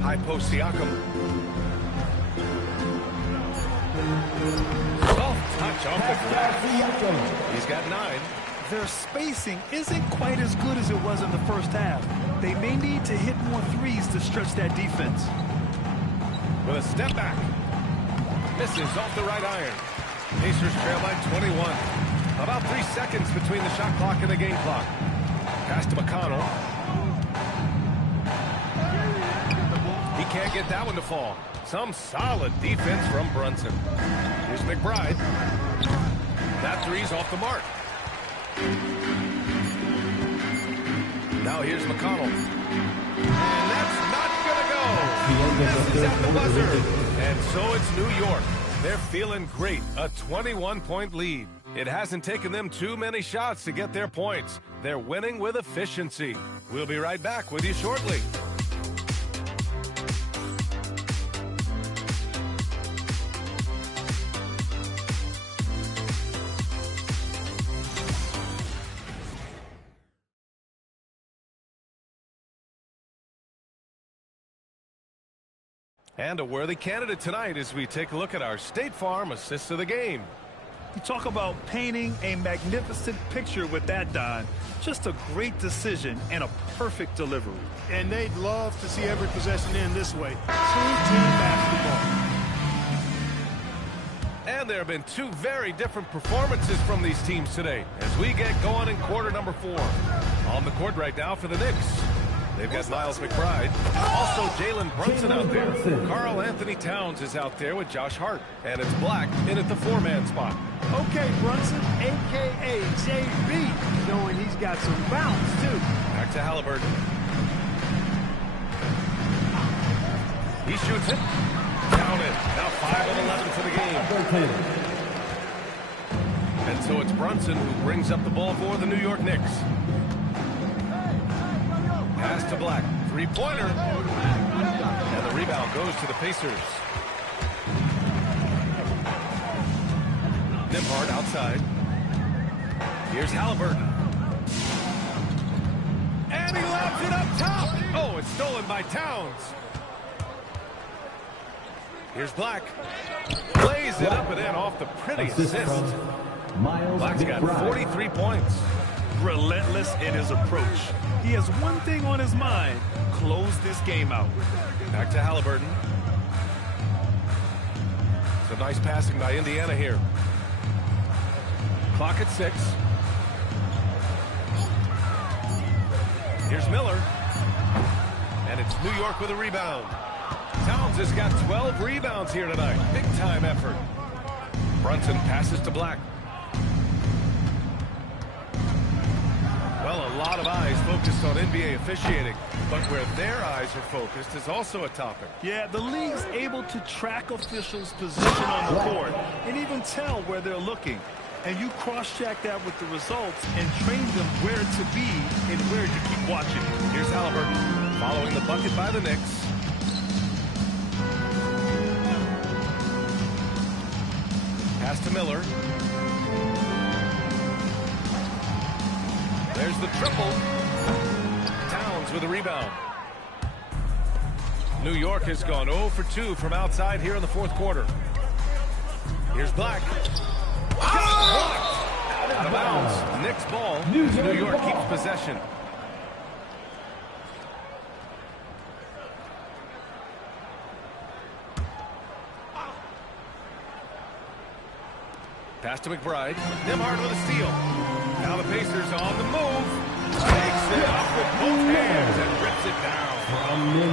High post Siakam. Soft touch off the glass. He's got 9. Their spacing isn't quite as good as it was in the first half. They may need to hit more threes to stretch that defense. With a step back. Misses off the right iron. Pacers trail by 21. About 3 seconds between the shot clock and the game clock. Pass to McConnell. He can't get that one to fall. Some solid defense from Brunson. Here's McBride. That three's off the mark. Now here's McConnell. And that's not going to go. This is at the buzzer. And so it's New York. They're feeling great. A 21-point lead. It hasn't taken them too many shots to get their points. They're winning with efficiency. We'll be right back with you shortly. And a worthy candidate tonight as we take a look at our State Farm assist of the game. You talk about painting a magnificent picture with that, Don. Just a great decision and a perfect delivery. And they'd love to see every possession end this way. Two-team basketball. And there have been two very different performances from these teams today as we get going in quarter number 4. On the court right now for the Knicks. They've got Miles McBride. Also Jalen Brunson out there. Karl Anthony Towns is out there with Josh Hart. And it's Black in at the 4-man spot. Okay, Brunson, a.k.a. JB, showing he's got some bounce, too. Back to Halliburton. He shoots it. Down it. Now 5 of 11 for the game. And so it's Brunson who brings up the ball for the New York Knicks. Pass to Black. Three-pointer. And the rebound goes to the Pacers. Nembhard outside. Here's Halliburton. And he lobs it up top. Oh, it's stolen by Towns. Here's Black. Plays it up and in off the pretty assist. Black's got 43 points. Relentless in his approach. He has one thing on his mind. Close this game out. Back to Halliburton. Some nice passing by Indiana here. Clock at 6. Here's Miller. And it's New York with a rebound. Towns has got 12 rebounds here tonight. Big time effort. Brunson passes to Black. Well, a lot of eyes focused on NBA officiating, but where their eyes are focused is also a topic. Yeah, the league's able to track officials' position on the court and even tell where they're looking. And you cross-check that with the results and train them where to be and where to keep watching. Here's Halliburton following the bucket by the Knicks. Pass to Miller. There's the triple. Towns with a rebound. New York has gone 0 for 2 from outside here in the fourth quarter. Here's Black. Out of bounds. Knicks ball. New York keeps possession. Pass to McBride. Nembhard with a steal. Now the Pacers on the move. Takes it up with both hands and rips it down.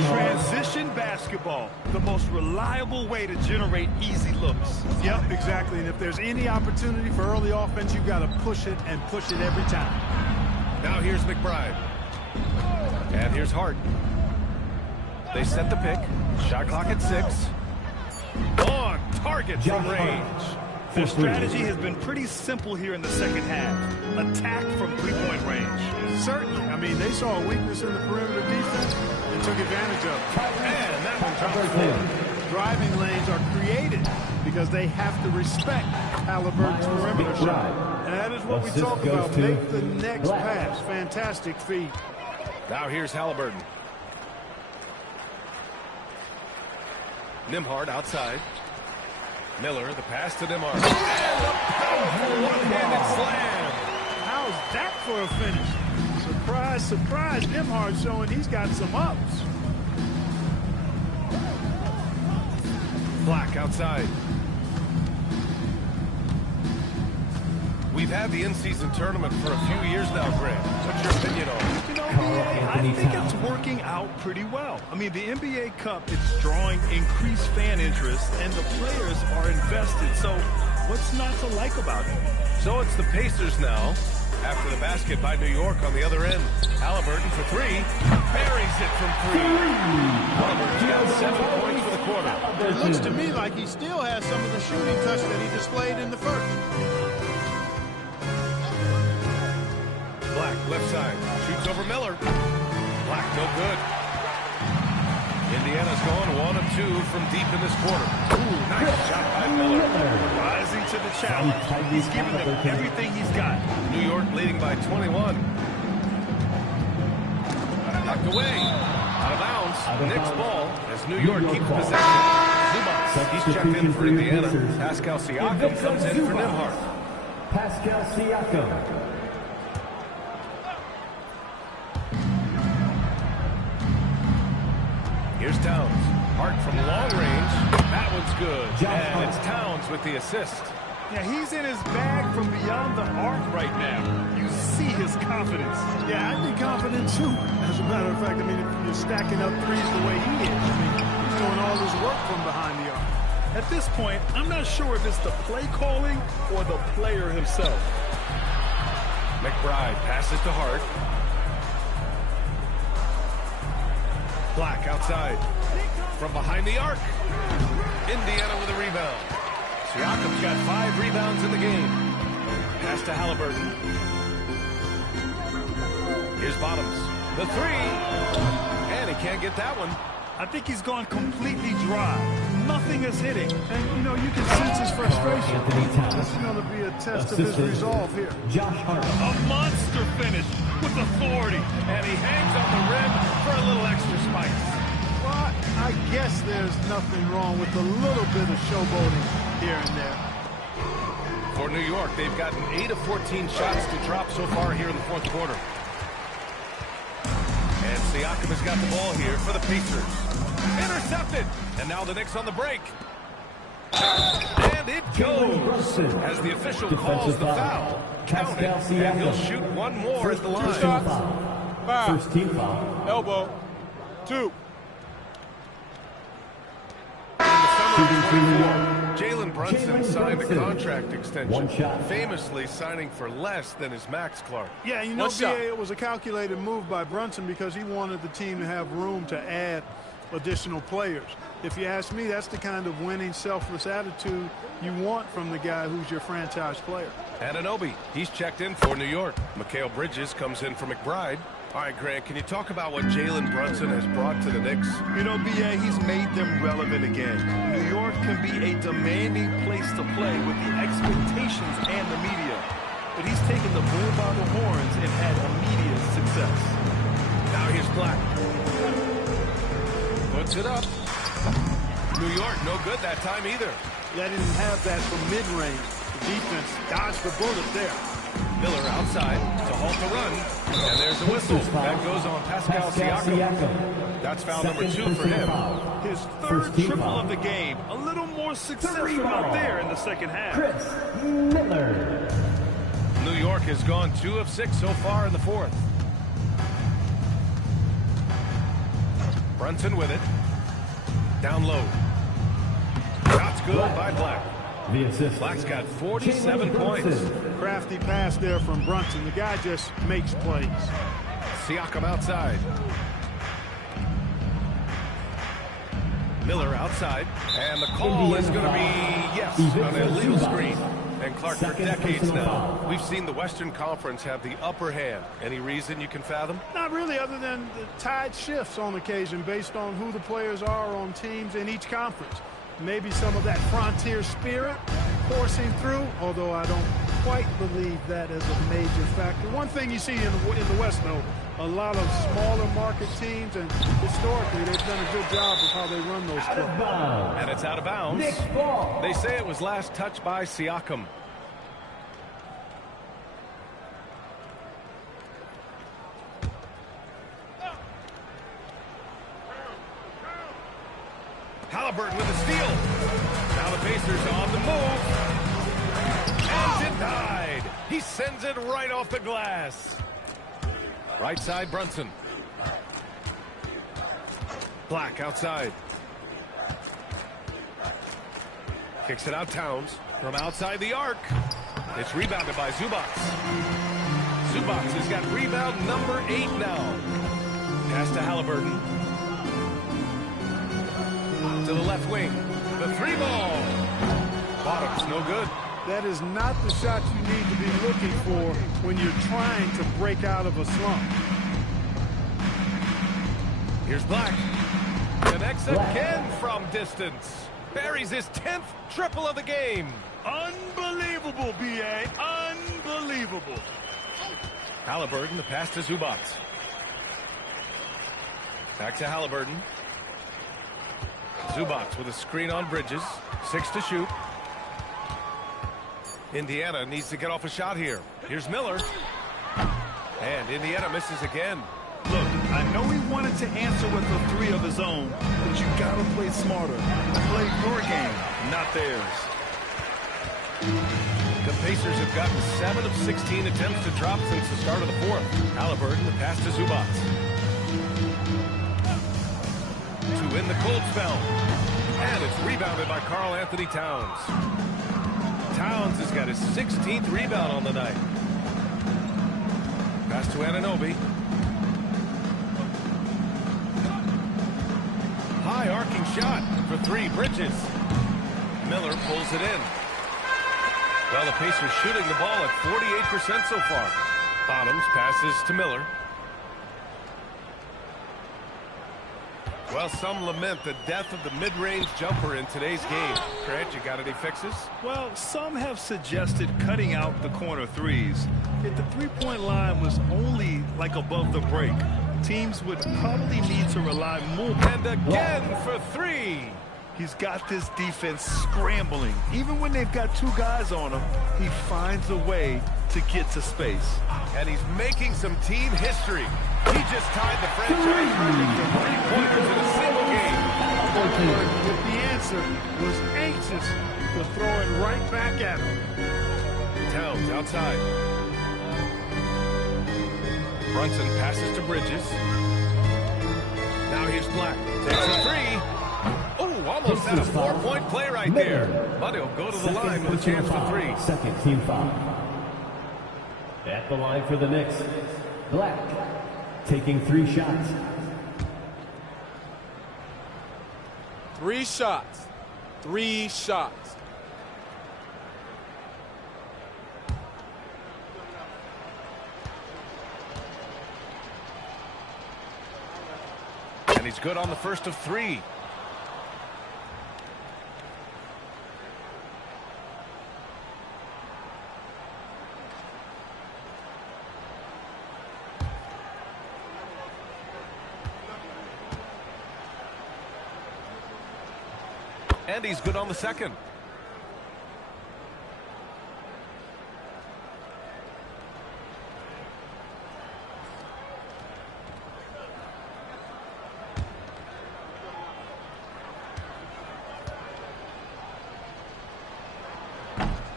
Transition basketball, the most reliable way to generate easy looks. Yep, exactly. And if there's any opportunity for early offense, you've got to push it and push it every time. Now here's McBride. And here's Hart. They set the pick. Shot clock at 6. On target from range. Their strategy has been pretty simple here in the second half. Attack from three-point range. Certainly. I mean, they saw a weakness in the perimeter defense and took advantage of it. And that one drops. Driving lanes are created because they have to respect Halliburton's perimeter shot. And that is what we talk about. Make the next pass. Fantastic feed. Now here's Halliburton. Nembhard outside. Miller, the pass to Nembhard. And a powerful one-handed slam. How's that for a finish? Surprise, surprise. Nembhard showing he's got some ups. Black outside. We've had the in-season tournament for a few years now, Grant. What's your opinion on it? You know, I think it's working out pretty well. I mean, the NBA Cup, it's drawing increased fan interest, and the players are invested. So what's not to like about it? So it's the Pacers now. After the basket by New York on the other end. Halliburton for three. Buries it from three. Halliburton's got 7 points for the quarter. It looks to me like he still has some of the shooting touch that he displayed in the first. Black, left side. Shoots over Miller. Black, no good. Indiana's going 1 of 2 from deep in this quarter. Ooh, nice shot by Miller. Rising to the challenge. He's giving them everything he's got. New York leading by 21. Knocked away. Out of bounds. Knicks ball as New York keeps possession. Zubac, he's checked in for Indiana. Pascal Siakam comes in for Nembhard. Pascal Siakam. Here's Towns. Hart from long range. That one's good. And it's Towns with the assist. Yeah, he's in his bag from beyond the arc right now. You see his confidence. Yeah, I'd be confident too. As a matter of fact, I mean, if you're stacking up threes the way he is, I mean, he's doing all his work from behind the arc. At this point, I'm not sure if it's the play calling or the player himself. McBride passes to Hart. Black outside. From behind the arc. Indiana with a rebound. Siakam's got 5 rebounds in the game. Pass to Halliburton. Here's Bottoms. The 3. And he can't get that one. I think he's gone completely dry. Nothing is hitting. And, you know, you can sense his frustration. This is going to be a test of his resolve here. Josh Hart. A monster finish with authority. And he hangs on the rim for a little extra spice. Well, I guess there's nothing wrong with a little bit of showboating here and there. For New York, they've gotten 8 of 14 shots to drop so far here in the fourth quarter. And Siakam has got the ball here for the Pacers. Intercepted. And now the Knicks on the break. And it goes. As the official calls the foul. Count it. And he'll shoot one more at the line. First team foul. Elbow. 2. Jalen Brunson signed a contract extension, famously signing for less than his max, Clark. Yeah, you know, BA, it was a calculated move by Brunson because he wanted the team to have room to add additional players. If you ask me, that's the kind of winning, selfless attitude you want from the guy who's your franchise player. Anunoby, he's checked in for New York. Mikal Bridges comes in for McBride. All right, Grant, can you talk about what Jalen Brunson has brought to the Knicks? You know, BA, he's made them relevant again. New York can be a demanding place to play with the expectations and the media. But he's taken the bull by the horns and had immediate success. Now here's Black. Puts it up. New York, no good that time either. They didn't have that from mid-range. The defense dodged the bullet there. Miller outside to halt the run. And there's a whistle. That goes on Pascal Siakam. That's foul number 2 for him. His third triple of the game. A little more successful out there in the second half. Chris Miller. New York has gone 2 of 6 so far in the fourth. Brunson with it. Down low. Shot's good by Black. The assist. Black's got 47 points. Crafty pass there from Brunson. The guy just makes plays. Siakam outside. Miller outside. And the call is going to be, yes, an illegal screen. And Clark, for decades now, we've seen the Western Conference have the upper hand. Any reason you can fathom? Not really, other than the tide shifts on occasion based on who the players are on teams in each conference. Maybe some of that frontier spirit coursing through, although I don't quite believe that as a major factor. One thing you see in the West, though, a lot of smaller market teams, and historically they've done a good job of how they run those clubs. And it's out of bounds. They say it was last touched by Siakam. Halliburton with a steal. Now the Pacers on the move. And denied. He sends it right off the glass. Right side, Brunson. Black outside. Kicks it out, Towns. From outside the arc. It's rebounded by Zubac. Zubac has got rebound number 8 now. Pass to Halliburton. To the left wing. The 3 ball. Bottom's no good. That is not the shot you need to be looking for when you're trying to break out of a slump. Here's Black. Connects again from distance. Buries his 10th triple of the game. Unbelievable, B.A. Unbelievable. Halliburton, the pass to Zubac. Back to Halliburton. Zubac with a screen on Bridges. 6 to shoot. Indiana needs to get off a shot here. Here's Miller. And Indiana misses again. Look, I know he wanted to answer with a 3 of his own, but you gotta play smarter. Play your game, not theirs. The Pacers have gotten 7 of 16 attempts to drop since the start of the 4th. Halliburton, the pass to Zubac. To win the cold spell. And it's rebounded by Karl Anthony Towns. Towns has got his 16th rebound on the night. Pass to Anunoby. High arcing shot for 3. Bridges. Miller pulls it in. Well, the Pacers shooting the ball at 48% so far. Bottoms passes to Miller. Well, some lament the death of the mid-range jumper in today's game. Grant, you got any fixes? Well, some have suggested cutting out the corner 3s. If the three-point line was only like above the break, teams would probably need to rely more. And again for 3. He's got this defense scrambling. Even when they've got 2 guys on him, he finds a way to get to space. And he's making some team history. He just tied the franchise record for 3-pointers in a single game. If the answer was anxious to throw it right back at him. Towns outside. Brunson passes to Bridges. Now here's Black. Takes a 3. Oh, almost had a 4-point play right there. But he'll go to the line with a chance for 3. Second team foul. At the line for the Knicks, Black taking 3 shots. 3 shots. 3 shots. And he's good on the first of 3. And he's good on the second.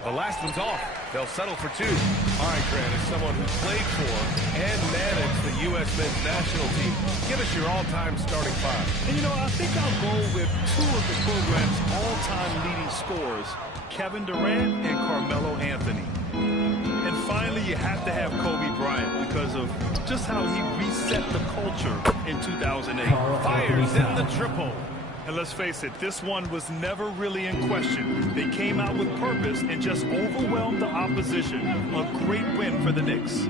The last one's off. They'll settle for 2. All right, Grant, as someone who played for and managed the U.S. men's national team, give us your all-time starting 5. And, you know, I think I'll go with 2 of the program's all-time leading scorers, Kevin Durant and Carmelo Anthony. And finally, you have to have Kobe Bryant because of just how he reset the culture in 2008. Fires in the triple. And let's face it, this one was never really in question. They came out with purpose and just overwhelmed the opposition. A great win for the Knicks.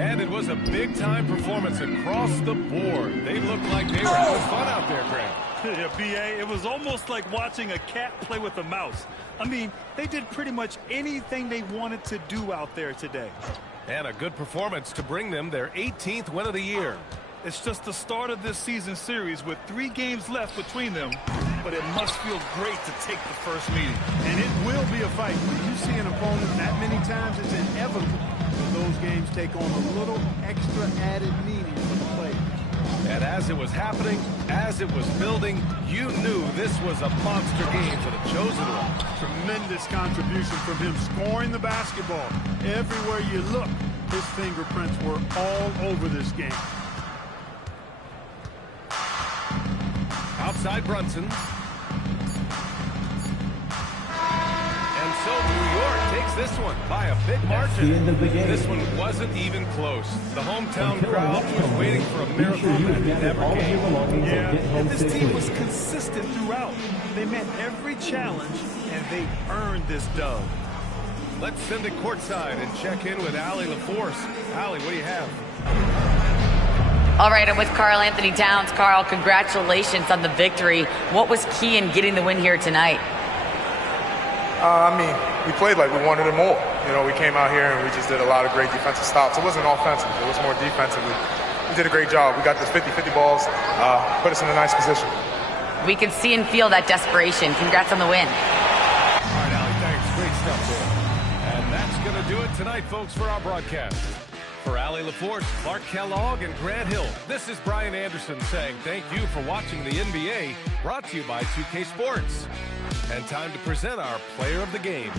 And it was a big-time performance across the board. They looked like they were having fun out there, Grant. Yeah, B.A., it was almost like watching a cat play with a mouse. I mean, they did pretty much anything they wanted to do out there today. And a good performance to bring them their 18th win of the year. It's just the start of this season series with 3 games left between them, but it must feel great to take the first meeting. And it will be a fight. When you see an opponent that many times, it's inevitable that those games take on a little extra added meaning for the players. And as it was happening, as it was building, you knew this was a monster game for the chosen one. Tremendous contribution from him scoring the basketball. Everywhere you look, his fingerprints were all over this game. Outside Brunson. And so New York takes this one by a big margin. the end of the game. This one wasn't even close. The hometown crowd was waiting for a miracle that never came. Yeah, and this team was consistent throughout. They met every challenge, and they earned this dub. Let's send it courtside and check in with Allie LaForce. Allie, what do you have? All right, I'm with Karl Anthony Towns. Karl, congratulations on the victory. What was key in getting the win here tonight? I mean, we played like we wanted it more. You know, we came out here and we just did a lot of great defensive stops. It wasn't offensive. It was more defensively. We did a great job. We got the 50-50 balls, put us in a nice position. We could see and feel that desperation. Congrats on the win. All right, Allie, thanks. Great stuff there. And that's going to do it tonight, folks, for our broadcast. For Allie LaForce, Clark Kellogg, and Grant Hill, this is Brian Anderson saying thank you for watching the NBA, brought to you by 2K Sports. And time to present our player of the game.